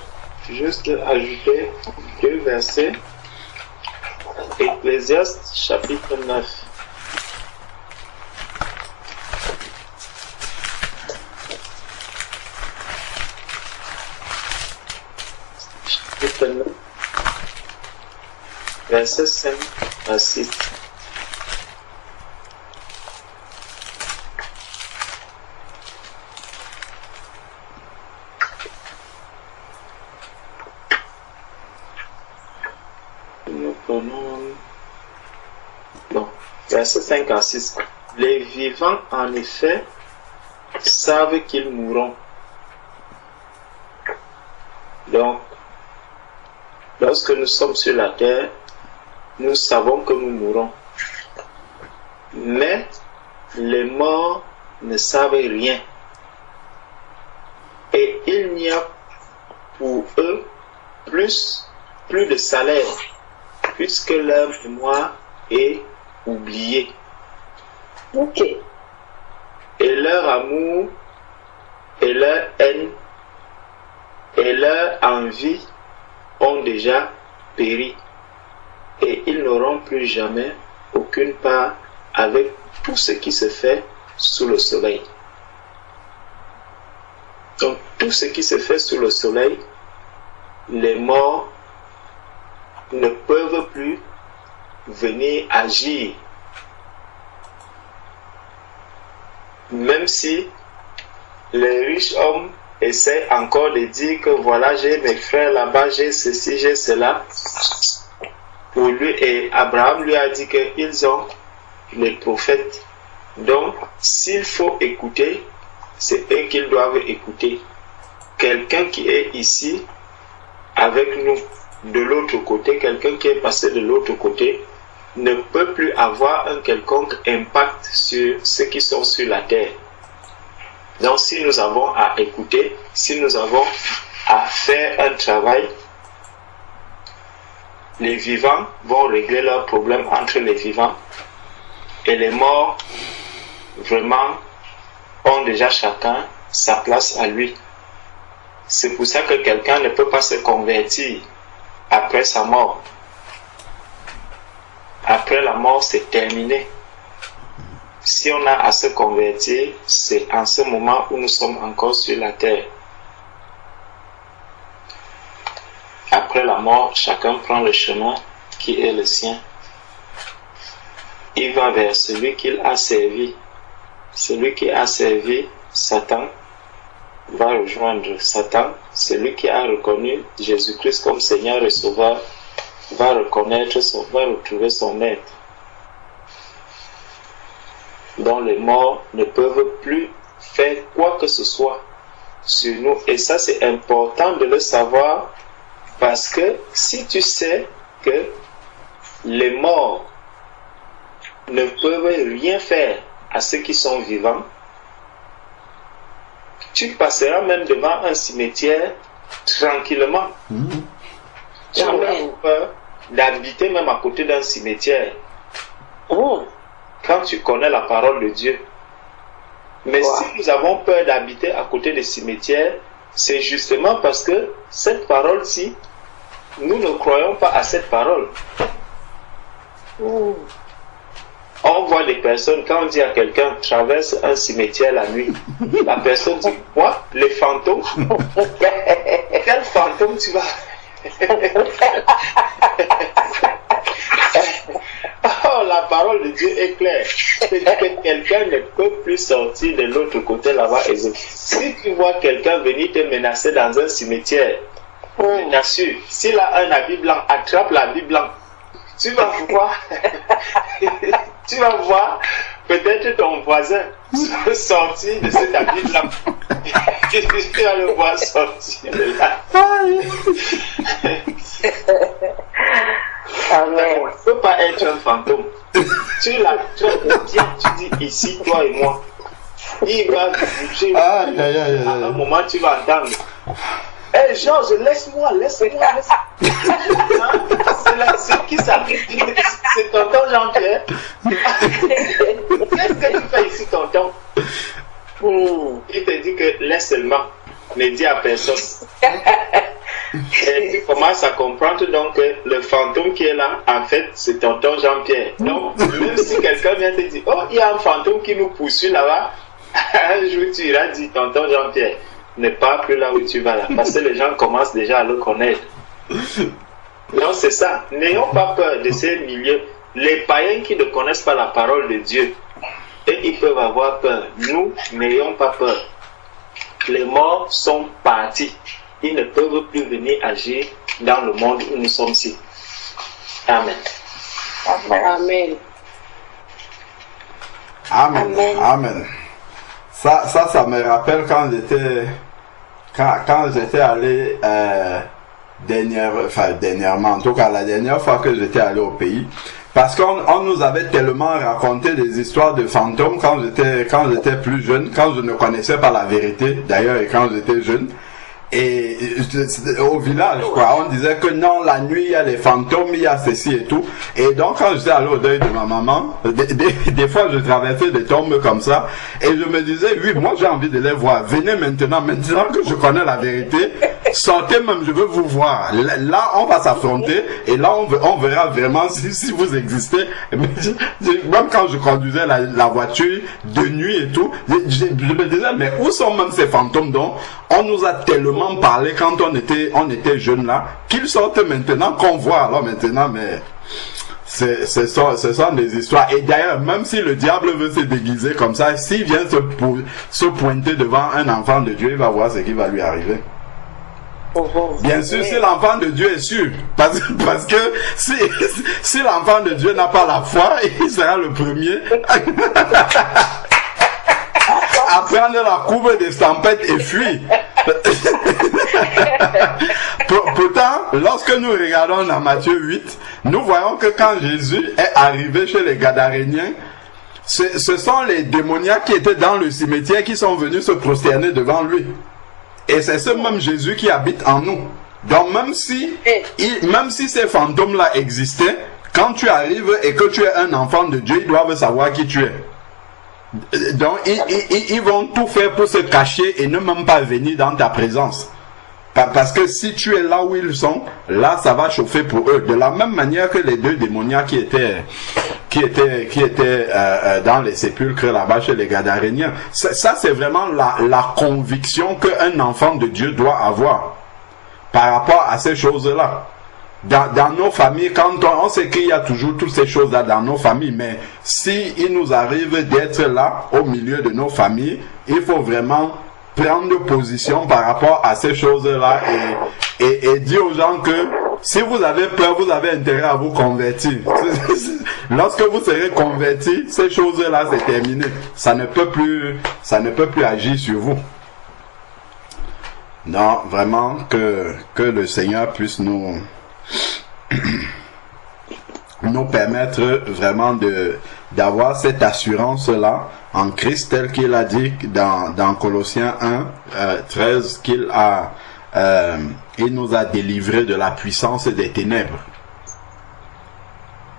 juste ajouter 2 versets. Ecclésiaste chapitre 9. Chapitre 9. Verset 5 à 6. Nous prenons... Bon, verset 5 à 6. Les vivants, en effet, savent qu'ils mourront. Donc, lorsque nous sommes sur la terre, nous savons que nous mourrons. Mais les morts ne savent rien. Et il n'y a pour eux plus de salaire, puisque leur mémoire est oubliée. Ok. Et leur amour, et leur haine, et leur envie ont déjà péri. Et ils n'auront plus jamais aucune part avec tout ce qui se fait sous le soleil. Donc tout ce qui se fait sous le soleil, les morts ne peuvent plus venir agir. Même si les riches hommes essaient encore de dire que voilà, j'ai mes frères là-bas, j'ai ceci, j'ai cela. Pour lui, et Abraham lui a dit qu'ils ont les prophètes. Donc, s'il faut écouter, c'est eux qu'ils doivent écouter. Quelqu'un qui est ici avec nous de l'autre côté, quelqu'un qui est passé de l'autre côté, ne peut plus avoir un quelconque impact sur ceux qui sont sur la terre. Donc, si nous avons à écouter, si nous avons à faire un travail, les vivants vont régler leurs problèmes entre les vivants et les morts, vraiment, ont déjà chacun sa place à lui. C'est pour ça que quelqu'un ne peut pas se convertir après sa mort. Après la mort, c'est terminé. Si on a à se convertir, c'est en ce moment où nous sommes encore sur la terre. Après la mort, chacun prend le chemin qui est le sien. Il va vers celui qu'il a servi. Celui qui a servi Satan va rejoindre Satan. Celui qui a reconnu Jésus-Christ comme Seigneur et Sauveur va retrouver son maître. Dont les morts ne peuvent plus faire quoi que ce soit sur nous. Et ça, c'est important de le savoir, parce que si tu sais que les morts ne peuvent rien faire à ceux qui sont vivants, tu passeras même devant un cimetière tranquillement. Tu n'auras pas peur d'habiter même à côté d'un cimetière. Quand tu connais la parole de Dieu. Mais si nous avons peur d'habiter à côté des cimetières, c'est justement parce que cette parole-ci, nous ne croyons pas à cette parole. On voit des personnes, quand on dit à quelqu'un traverse un cimetière la nuit, la personne dit quoi? Les fantômes? Quel fantôme tu vas? Oh, la parole de Dieu est claire. C'est que quelqu'un ne peut plus sortir de l'autre côté là-bas. Si tu vois quelqu'un venir te menacer dans un cimetière, je t'assure, s'il a un habit blanc, attrape l'habit blanc. Tu vas voir peut-être ton voisin sortir de cet habit blanc. Tu vas le voir sortir de là. Amen. On ne peut pas être un fantôme. Tu l'attrapes bien, tu dis ici, toi et moi. Il va bouger. À un moment, tu vas entendre. Hé Georges, laisse-moi. C'est qui ça? C'est tonton Jean-Pierre. Qu'est-ce que tu fais ici, tonton? Il te dit que laisse seulement. Ne dis à personne. Et tu commences à comprendre donc que le fantôme qui est là, en fait, c'est tonton Jean-Pierre. Donc, même si quelqu'un vient te dire, oh, il y a un fantôme qui nous poursuit là-bas, un jour tu iras dire, tonton Jean-Pierre, ne pars plus là où tu vas là, parce que les gens commencent déjà à le connaître. Non, c'est ça. N'ayons pas peur de ces milieux. Les païens qui ne connaissent pas la parole de Dieu, et ils peuvent avoir peur. Nous, n'ayons pas peur. Les morts sont partis. Ils ne peuvent plus venir agir dans le monde où nous sommes ici. Amen. Amen. Amen. Ça me rappelle quand j'étais allé dernièrement, en tout cas la dernière fois que j'étais allé au pays, parce qu'on nous avait tellement raconté des histoires de fantômes quand j'étais plus jeune, quand je ne connaissais pas la vérité d'ailleurs, et quand j'étais jeune. Et au village, quoi, on disait que non, la nuit, il y a les fantômes, il y a ceci et tout. Et donc, quand j'étais allé au deuil de ma maman, des fois, je traversais des tombes comme ça, et je me disais, oui, moi, j'ai envie de les voir. Venez maintenant que je connais la vérité, sortez même, je veux vous voir. Là, on va s'affronter, et là, on verra vraiment si vous existez. Même quand je conduisais la voiture de nuit et tout, je me disais, mais où sont même ces fantômes dont on nous a tellement parlé quand on était jeunes là, qu'ils sortent maintenant qu'on voit. Alors maintenant, mais ce sont des histoires. Et d'ailleurs, même si le diable veut se déguiser comme ça, s'il vient se pointer devant un enfant de Dieu, il va voir ce qui va lui arriver. Bien sûr, si l'enfant de Dieu est sûr, parce que si l'enfant de Dieu n'a pas la foi, il sera le premier à prendre la courbe des tempêtes et fuir. Pourtant, lorsque nous regardons dans Matthieu 8, nous voyons que quand Jésus est arrivé chez les Gadaréniens, ce sont les démoniaques qui étaient dans le cimetière qui sont venus se prosterner devant lui. Et c'est ce même Jésus qui habite en nous. Donc même si ces fantômes-là existaient, quand tu arrives et que tu es un enfant de Dieu, ils doivent savoir qui tu es. Donc, ils vont tout faire pour se cacher et ne même pas venir dans ta présence. Parce que si tu es là où ils sont, là, ça va chauffer pour eux. De la même manière que les deux démoniaques qui étaient dans les sépulcres là-bas chez les Gadaréniens. Ça, c'est vraiment la conviction qu'un enfant de Dieu doit avoir par rapport à ces choses-là. Dans nos familles, quand on sait qu'il y a toujours toutes ces choses-là dans nos familles, mais si il nous arrive d'être là, au milieu de nos familles, il faut vraiment prendre position par rapport à ces choses-là et dire aux gens que si vous avez peur, vous avez intérêt à vous convertir. Lorsque vous serez convertis, ces choses-là, c'est terminé. Ça ne peut plus agir sur vous. Non, vraiment, que le Seigneur puisse nous permettre vraiment d'avoir cette assurance-là en Christ, tel qu'il a dit dans Colossiens 1, 13, il nous a délivrés de la puissance des ténèbres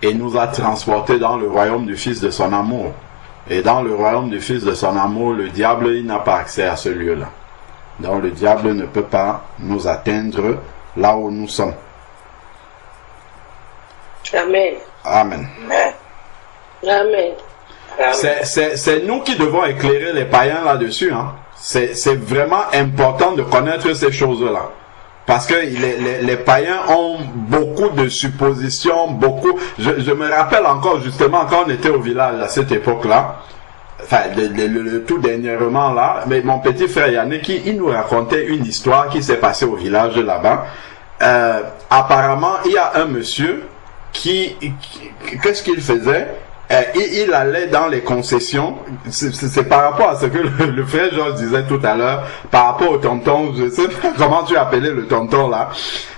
et nous a transportés dans le royaume du Fils de son amour. Et dans le royaume du Fils de son amour, le diable, il n'a pas accès à ce lieu-là. Donc le diable ne peut pas nous atteindre là où nous sommes. Amen. Amen. Amen. C'est nous qui devons éclairer les païens là-dessus. Hein. C'est vraiment important de connaître ces choses-là. Parce que les païens ont beaucoup de suppositions, beaucoup... Je me rappelle encore justement quand on était au village à cette époque-là, enfin le tout dernièrement là, mais mon petit frère Yannick, il nous racontait une histoire qui s'est passée au village là-bas. Apparemment, il y a un monsieur qu'est-ce qu'il faisait? Il allait dans les concessions, c'est par rapport à ce que le frère Georges disait tout à l'heure, par rapport au tonton, je sais pas comment tu appelais le tonton là,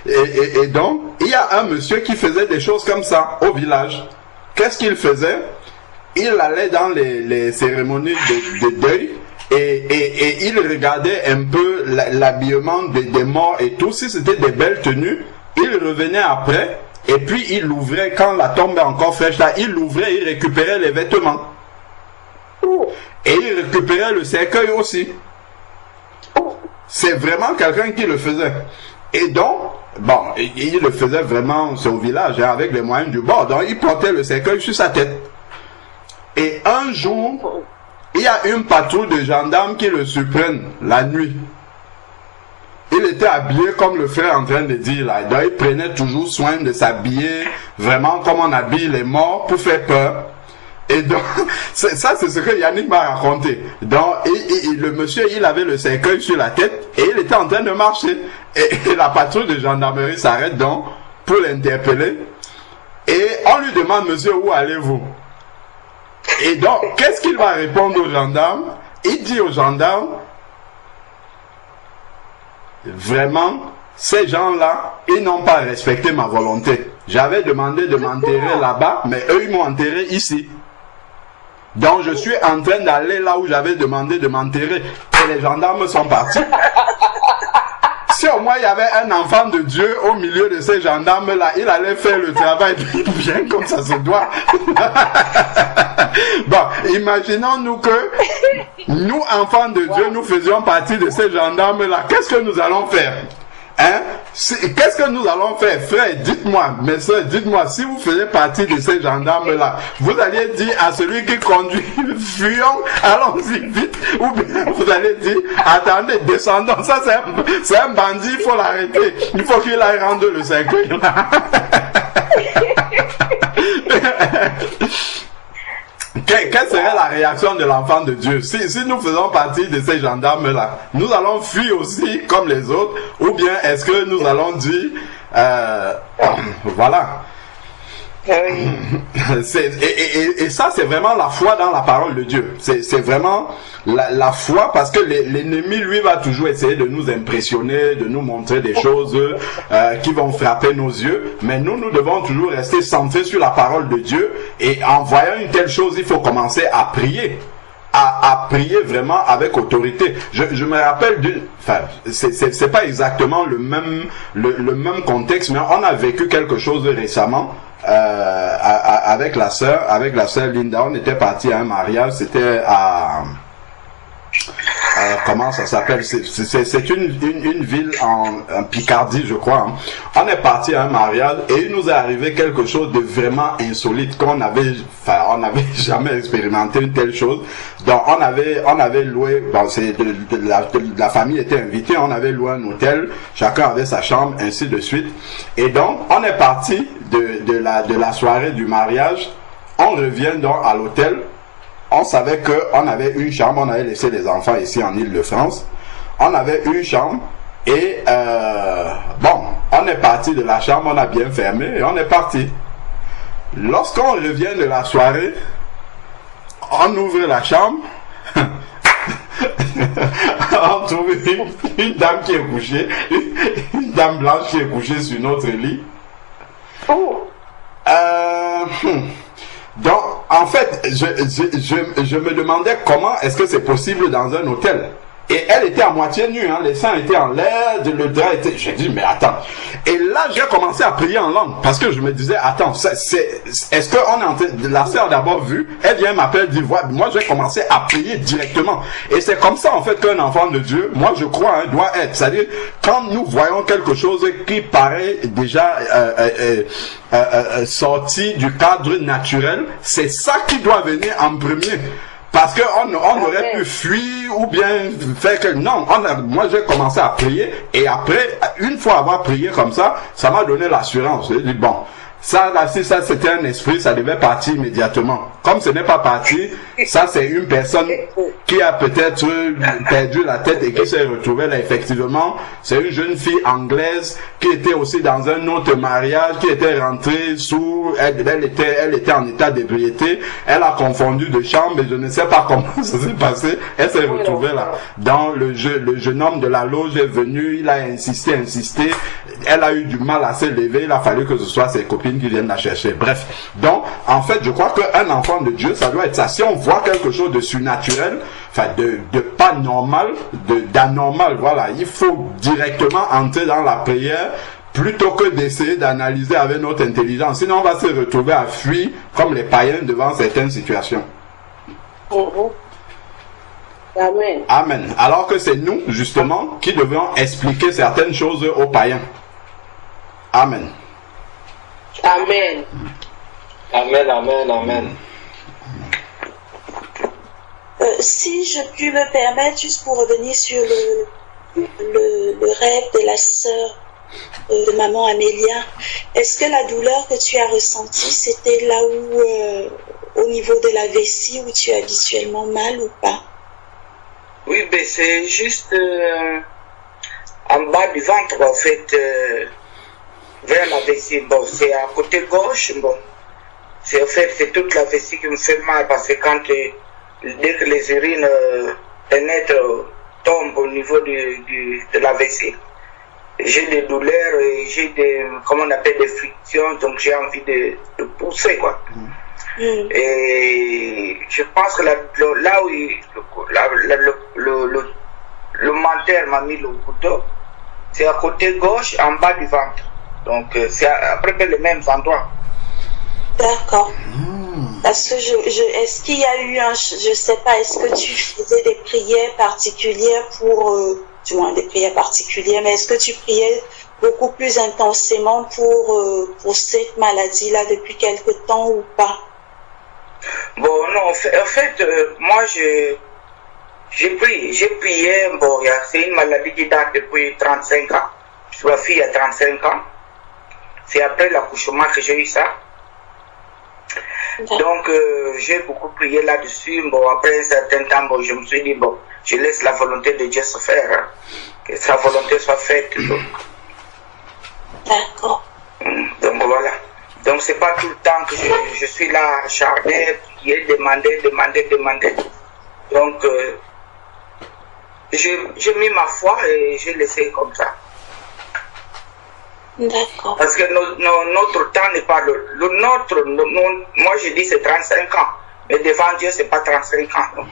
et donc, il y a un monsieur qui faisait des choses comme ça au village. Qu'est-ce qu'il faisait? Il allait dans les cérémonies de deuil, et il regardait un peu l'habillement des morts et tout, si c'était des belles tenues, il revenait après, et puis il ouvrait, quand la tombe est encore fraîche là, il ouvrait, il récupérait les vêtements. Et il récupérait le cercueil aussi. C'est vraiment quelqu'un qui le faisait. Et donc, bon, il le faisait vraiment au village, hein, avec les moyens du bord. Donc il portait le cercueil sur sa tête. Et un jour, il y a une patrouille de gendarmes qui le surprennent la nuit. Il était habillé comme le frère est en train de dire là. Donc il prenait toujours soin de s'habiller vraiment comme on habille les morts pour faire peur. Et donc, ça c'est ce que Yannick m'a raconté. Donc, le monsieur, il avait le cercueil sur la tête et il était en train de marcher. Et la patrouille de gendarmerie s'arrête donc pour l'interpeller. Et on lui demande, monsieur, où allez-vous? Et donc, qu'est-ce qu'il va répondre aux gendarmes? Il dit aux gendarmes, vraiment, ces gens-là, ils n'ont pas respecté ma volonté. J'avais demandé de m'enterrer là-bas, mais eux, ils m'ont enterré ici. Donc, je suis en train d'aller là où j'avais demandé de m'enterrer. Et les gendarmes sont partis. Si au moins il y avait un enfant de Dieu au milieu de ces gendarmes-là, il allait faire le travail bien comme ça se doit. Bon, imaginons-nous que nous, enfants de Dieu, nous faisions partie de ces gendarmes-là. Qu'est-ce que nous allons faire? Hein? Qu'est-ce que nous allons faire? Frère, dites-moi, mes soeurs, dites-moi, si vous faisiez partie de ces gendarmes-là, vous alliez dire à celui qui conduit, fuyons, allons-y vite, ou bien vous allez dire, attendez, descendons, ça c'est un bandit, il faut l'arrêter, il faut qu'il aille rendre le cercueil là. Quelle serait la réaction de l'enfant de Dieu? Si nous faisons partie de ces gendarmes-là, nous allons fuir aussi comme les autres, ou bien est-ce que nous allons dire, voilà. Et ça, c'est vraiment la foi dans la parole de Dieu. C'est vraiment la foi, parce que l'ennemi, lui, va toujours essayer de nous impressionner, de nous montrer des choses qui vont frapper nos yeux. Mais nous devons toujours rester centrés sur la parole de Dieu. Et en voyant une telle chose, il faut commencer à prier. À prier vraiment avec autorité. Je me rappelle enfin, c'est pas exactement le même contexte, mais on a vécu quelque chose récemment. avec la sœur Linda, on était parti à un mariage, c'était à comment ça s'appelle, c'est une ville en Picardie, je crois, hein. On est parti à un mariage et il nous est arrivé quelque chose de vraiment insolite on n'avait jamais expérimenté une telle chose. Donc on avait loué, bon, la famille était invitée, on avait loué un hôtel, chacun avait sa chambre, ainsi de suite. Et donc on est parti de la soirée du mariage, on revient donc à l'hôtel. On savait qu'on avait une chambre, on avait laissé les enfants ici en Île-de-France. On avait une chambre et bon, on est parti de la chambre, on a bien fermé et on est parti. Lorsqu'on revient de la soirée, on ouvre la chambre, on trouve une dame qui est couchée, une dame blanche qui est couchée sur notre lit. Oh. Donc, en fait, je me demandais comment est-ce que c'est possible dans un hôtel. Et elle était à moitié nue, hein, les seins étaient en l'air, le drap était... J'ai dit, mais attends. Et là, j'ai commencé à prier en langue, parce que je me disais, attends, est-ce qu'on est en train... La sœur d'abord vue, elle vient m'appeler, dit, moi j'ai commencé à prier directement. Et c'est comme ça, en fait, qu'un enfant de Dieu, moi je crois, hein, doit être. C'est-à-dire, quand nous voyons quelque chose qui paraît déjà sorti du cadre naturel, c'est ça qui doit venir en premier. Parce qu'on aurait pu fuir ou bien faire que... Non, moi j'ai commencé à prier et après, une fois avoir prié comme ça m'a donné l'assurance. J'ai dit, bon, ça, là, si ça c'était un esprit, ça devait partir immédiatement. Comme ce n'est pas parti, ça c'est une personne qui a peut-être perdu la tête et qui s'est retrouvée là, effectivement. C'est une jeune fille anglaise qui était aussi dans un autre mariage, qui était rentrée sous, elle était en état d'ébriété, elle a confondu de chambre et je ne sais pas comment ça s'est passé, elle s'est retrouvée là. Dans le jeune homme de la loge est venu, il a insisté, elle a eu du mal à se lever, il a fallu que ce soit ses copines qui viennent la chercher. Bref. Donc, en fait, je crois qu'un enfant de Dieu, ça doit être ça. Si on voit quelque chose de surnaturel, enfin, de pas normal, d'anormal, voilà, il faut directement entrer dans la prière plutôt que d'essayer d'analyser avec notre intelligence. Sinon, on va se retrouver à fuir comme les païens devant certaines situations. Amen. Amen. Alors que c'est nous, justement, qui devons expliquer certaines choses aux païens. Amen. Amen. Amen, amen, amen. Si je puis me permettre, juste pour revenir sur le rêve de la sœur de maman Amélia, est-ce que la douleur que tu as ressentie, c'était là où, au niveau de la vessie, où tu as habituellement mal ou pas? Oui, mais c'est juste en bas du ventre, en fait, vers la vessie. Bon, c'est à côté gauche, bon. En fait, c'est toute la vessie qui me fait mal parce que dès que les urines pénètrent, tombent au niveau de la vessie, j'ai des douleurs et j'ai comment on appelle, des frictions, donc j'ai envie de pousser, quoi. Et je pense que là où le menteur m'a mis le couteau, c'est à côté gauche, en bas du ventre. Donc, c'est à peu près les mêmes endroits. D'accord. Parce que est-ce qu'il y a eu je sais pas, est-ce que tu faisais des prières particulières du moins des prières particulières, mais est-ce que tu priais beaucoup plus intensément pour cette maladie-là depuis quelque temps ou pas? Bon, non, en fait, moi, j'ai prié, bon, c'est une maladie qui date depuis 35 ans. Ma fille a 35 ans. C'est après l'accouchement que j'ai eu ça. Donc, j'ai beaucoup prié là-dessus. Bon, après un certain temps, bon, je me suis dit, bon, je laisse la volonté de Dieu se faire, hein, que sa volonté soit faite. D'accord. Donc, voilà. Donc, c'est pas tout le temps que je suis là, acharné, prier, demander. Donc, j'ai mis ma foi et j'ai laissé comme ça. D'accord. Parce que notre temps n'est pas le nôtre. Moi, je dis c'est 35 ans. Mais devant Dieu, c'est pas 35 ans. Donc,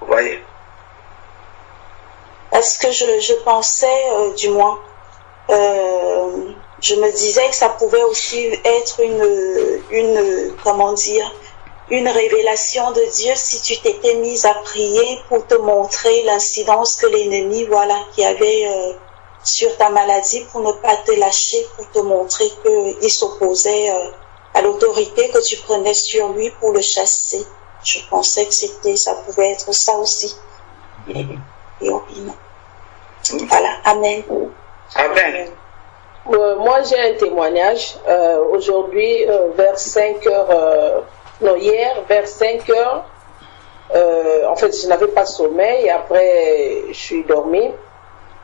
vous voyez. Parce que je pensais, du moins, je me disais que ça pouvait aussi être comment dire, une révélation de Dieu si tu t'étais mise à prier pour te montrer l'incidence que l'ennemi, voilà, qui avait sur ta maladie, pour ne pas te lâcher, pour te montrer qu'il s'opposait à l'autorité que tu prenais sur lui pour le chasser. Je pensais que ça pouvait être ça aussi. Et voilà, amen. Amen. Moi, j'ai un témoignage. Aujourd'hui, vers 5 heures, hier, vers 5 heures, en fait, je n'avais pas sommeil. Et après, je suis dormie.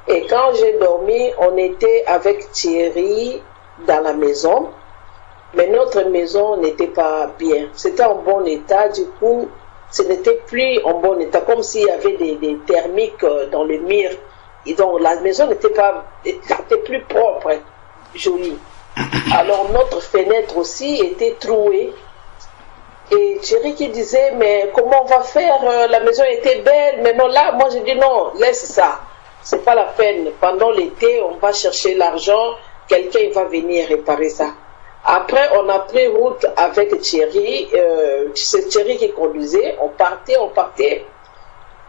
Et quand j'ai dormi, on était avec Thierry dans la maison. Mais notre maison n'était pas bien. C'était en bon état. Du coup, ce n'était plus en bon état. Comme s'il y avait des thermiques dans le mur. Et donc, la maison n'était plus propre, jolie. Alors, notre fenêtre aussi était trouée. Et Thierry qui disait, mais comment on va faire? La maison était belle. Mais non, là, moi, j'ai dit non, laisse ça. C'est pas la peine. Pendant l'été, on va chercher l'argent. Quelqu'un va venir réparer ça. Après, on a pris route avec Thierry. C'est Thierry qui conduisait. On partait.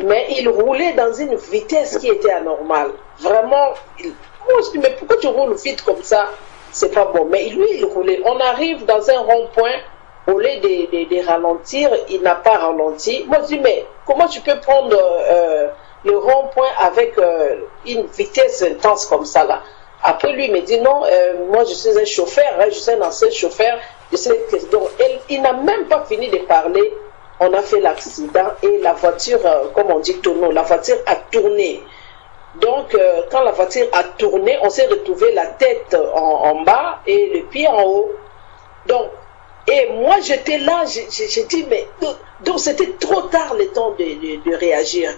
Mais il roulait dans une vitesse qui était anormale. Vraiment, moi je dis, mais pourquoi tu roules vite comme ça? C'est pas bon. Mais lui, il roulait. On arrive dans un rond-point, au lieu de ralentir, il n'a pas ralenti. Moi je dis, mais comment tu peux prendre le rond-point avec une vitesse intense comme ça là? Après lui, il me dit, non, moi je suis un chauffeur, hein, je suis un ancien chauffeur. Donc, il n'a même pas fini de parler. On a fait l'accident et la voiture, comme on dit tonneau, la voiture a tourné. Donc, quand la voiture a tourné, on s'est retrouvé la tête en bas et le pied en haut. Donc, et moi j'étais là, j'ai dit, mais donc c'était trop tard le temps de réagir.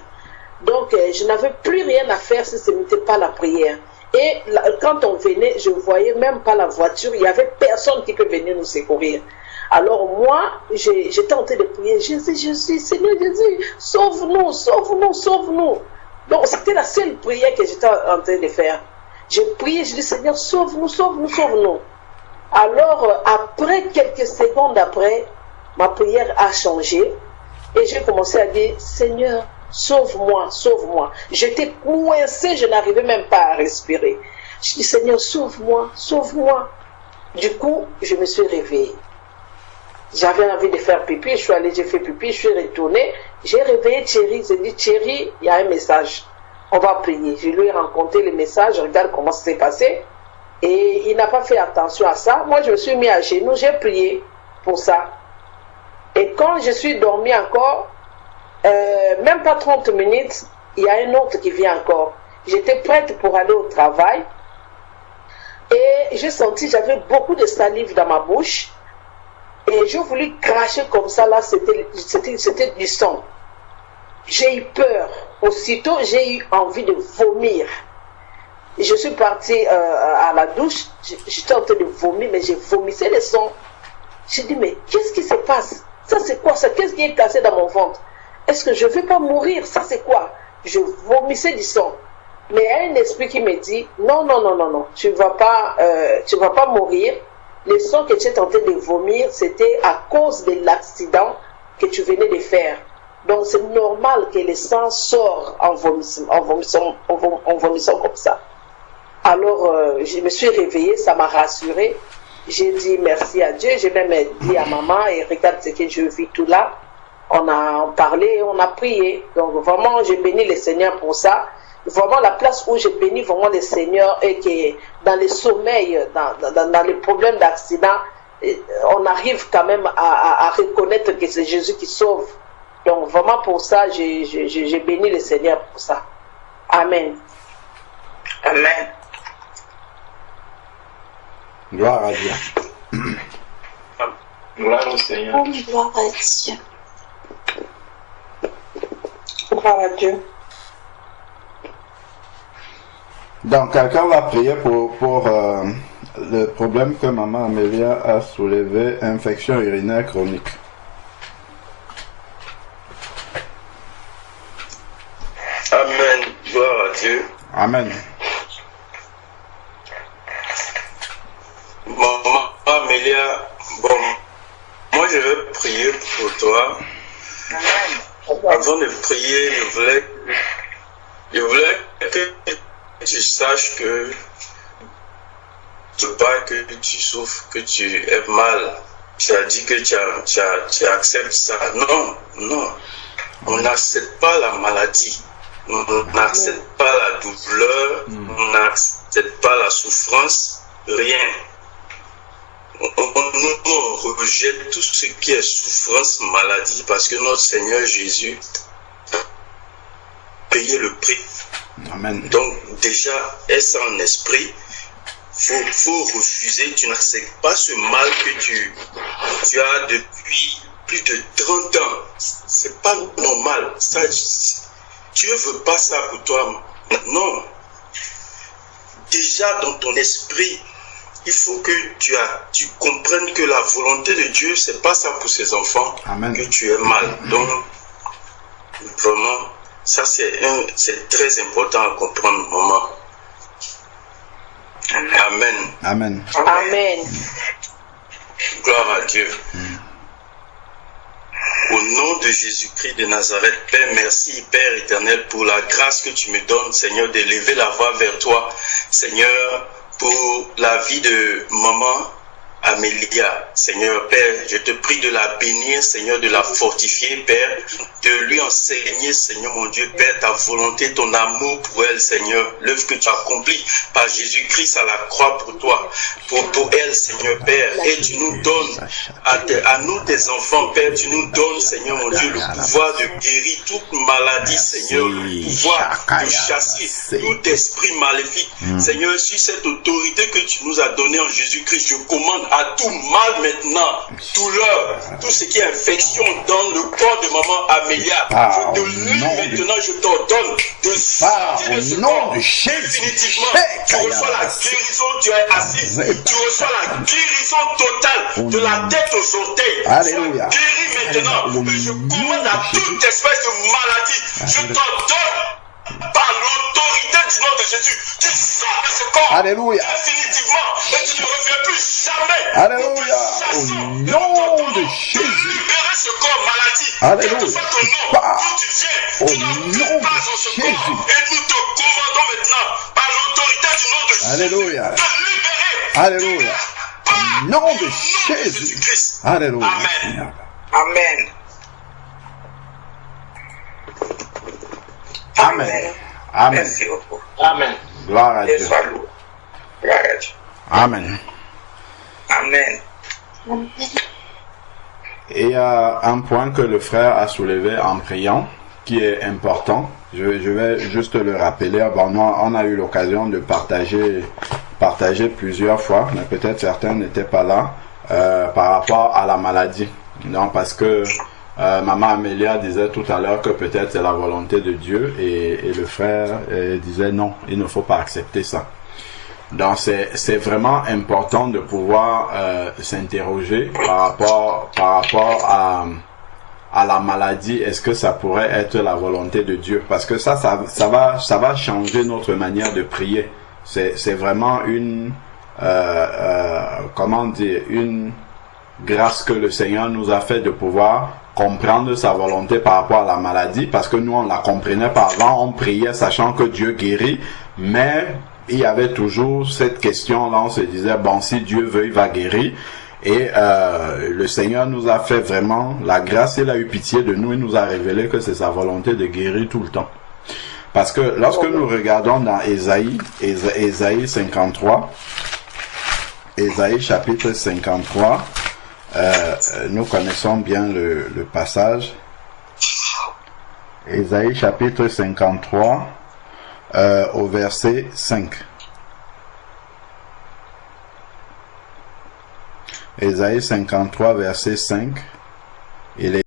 Donc, je n'avais plus rien à faire si ce n'était pas la prière. Et quand on venait, je ne voyais même pas la voiture, il n'y avait personne qui peut venir nous secourir. Alors moi, j'étais en train de prier, Jésus, Seigneur Jésus, sauve-nous, sauve-nous, sauve-nous. Donc c'était la seule prière que j'étais en train de faire. J'ai prié, je dis, Seigneur, sauve-nous, sauve-nous, sauve-nous. Alors après, quelques secondes après, ma prière a changé et j'ai commencé à dire, Seigneur, sauve-moi, sauve-moi. J'étais coincée, je n'arrivais même pas à respirer. Je dis, Seigneur, sauve-moi, sauve-moi. Du coup, je me suis réveillée. J'avais envie de faire pipi, je suis allée, j'ai fait pipi, je suis retournée. J'ai réveillé Thierry, j'ai dit, Thierry, il y a un message, on va prier. Je lui ai raconté le message, regarde comment ça s'est passé. Et il n'a pas fait attention à ça. Moi, je me suis mis à genoux, j'ai prié pour ça. Et quand je suis dormie encore, même pas 30 minutes, il y a un autre qui vient encore. J'étais prête pour aller au travail. Et j'ai senti, j'avais beaucoup de salive dans ma bouche. Et je voulais cracher comme ça, là, c'était du sang. J'ai eu peur. Aussitôt, j'ai eu envie de vomir. Et je suis partie à la douche, j'étais en train de vomir, mais j'ai vomissé le sang. J'ai dit, mais qu'est-ce qui se passe? Ça, c'est quoi ça? Qu'est-ce qui est cassé dans mon ventre? Est-ce que je ne vais pas mourir? Ça, c'est quoi? Je vomissais du sang. Mais il y a un esprit qui me dit, non, tu ne vas pas mourir. Le sang que tu es en train de vomir, c'était à cause de l'accident que tu venais de faire. Donc, c'est normal que le sang sorte en vomissant comme ça. Alors, je me suis réveillée, ça m'a rassurée. J'ai dit merci à Dieu. J'ai même dit à maman, et regarde ce que je vis tout là. On a parlé, on a prié. Donc, vraiment, j'ai béni le Seigneur pour ça. Vraiment, la place où j'ai béni vraiment le Seigneur est que dans les sommeils, dans les problèmes d'accident, on arrive quand même à reconnaître que c'est Jésus qui sauve. Donc, vraiment, pour ça, j'ai béni le Seigneur pour ça. Amen. Amen. Gloire à Dieu. Gloire au Seigneur. Oh, gloire à Dieu. Gloire à Dieu. Donc, quelqu'un va prier pour le problème que maman Amélia a soulevé, infection urinaire chronique. Amen. Gloire à Dieu. Amen. pour toi. Avant de prier, je voulais que tu saches que pas que tu souffres, que tu es mal. Tu as dit que tu acceptes ça. Non, non. On n'accepte pas la maladie. On n'accepte pas la douleur. On n'accepte pas la souffrance. Rien. On rejette tout ce qui est souffrance, maladie, parce que notre Seigneur Jésus a payé le prix. Amen. Donc déjà, est-ce en esprit? Faut refuser, tu n'acceptes pas ce mal que tu as depuis plus de 30 ans. C'est pas normal. Ça, Dieu veut pas ça pour toi. Non. Déjà dans ton esprit, il faut que tu comprennes que la volonté de Dieu, c'est pas ça pour ses enfants. Amen. Que tu es mal. Donc, vraiment, ça c'est très important à comprendre, maman. Amen. Amen. Amen. Gloire à Dieu. Au nom de Jésus-Christ de Nazareth, Père, merci, Père éternel, pour la grâce que tu me donnes, Seigneur, d'élever la voix vers toi, Seigneur, pour la vie de maman Amélia. Seigneur, Père, je te prie de la bénir, Seigneur, de la fortifier, Père, de lui enseigner, Seigneur, mon Dieu, Père, ta volonté, ton amour pour elle, Seigneur, l'œuvre que tu as accomplie par Jésus-Christ à la croix pour toi, pour elle, Seigneur, Père, et tu nous donnes, à nous, tes enfants, Père, tu nous donnes, Seigneur, mon Dieu, le pouvoir de guérir toute maladie, Seigneur, le pouvoir de chasser tout esprit maléfique. Seigneur, sur cette autorité que tu nous as donnée en Jésus-Christ, je commande à tout mal maintenant, douleur, tout ce qui est infection dans le corps de maman Amélia. Je te lis maintenant, je t'ordonne de sortir de ce corps définitivement. Tu reçois la guérison, tu es assis, tu reçois la guérison totale de la tête aux orteils. Alléluia. Tu es guéri maintenant. Je commande à toute espèce de maladie. Je t'ordonne par l'autorité du nom de Jésus, tu sors de ce corps. Alléluia. Définitivement. Et tu ne reviens plus jamais. Alléluia. Au nom de Jésus. Libérer ce corps maladie. Alléluia. Quel que soit ton nom, d'où tu viens, tu n'as plus pas dans ce corps. Et nous te commandons maintenant, par l'autorité du nom de Jésus, Alléluia. de libérer. Alléluia. Au nom de Jésus. Alléluia. Amen. Amen. Amen. Amen. Merci beaucoup. Amen. Gloire à Dieu Dieu. soit loué. Gloire à Dieu. Amen. Amen. Et il y a un point que le frère a soulevé en priant qui est important. Je vais juste le rappeler. Bon, on a eu l'occasion de partager plusieurs fois, mais peut-être certains n'étaient pas là par rapport à la maladie. Non, parce que maman Amélia disait tout à l'heure que peut-être c'est la volonté de Dieu et le frère disait non, il ne faut pas accepter ça. Donc c'est vraiment important de pouvoir s'interroger par rapport à la maladie. Est-ce que ça pourrait être la volonté de Dieu? Parce que ça va changer notre manière de prier. C'est vraiment une une grâce que le Seigneur nous a fait de pouvoir comprendre sa volonté par rapport à la maladie, parce que nous on la comprenait pas avant, on priait sachant que Dieu guérit, mais il y avait toujours cette question là, on se disait bon, si Dieu veut il va guérir. Et le Seigneur nous a fait vraiment la grâce, il a eu pitié de nous, il nous a révélé que c'est sa volonté de guérir tout le temps. Parce que lorsque nous regardons dans Ésaïe 53, Ésaïe chapitre 53, nous connaissons bien le passage. Ésaïe chapitre 53 au verset 5. Ésaïe 53 verset 5. Il est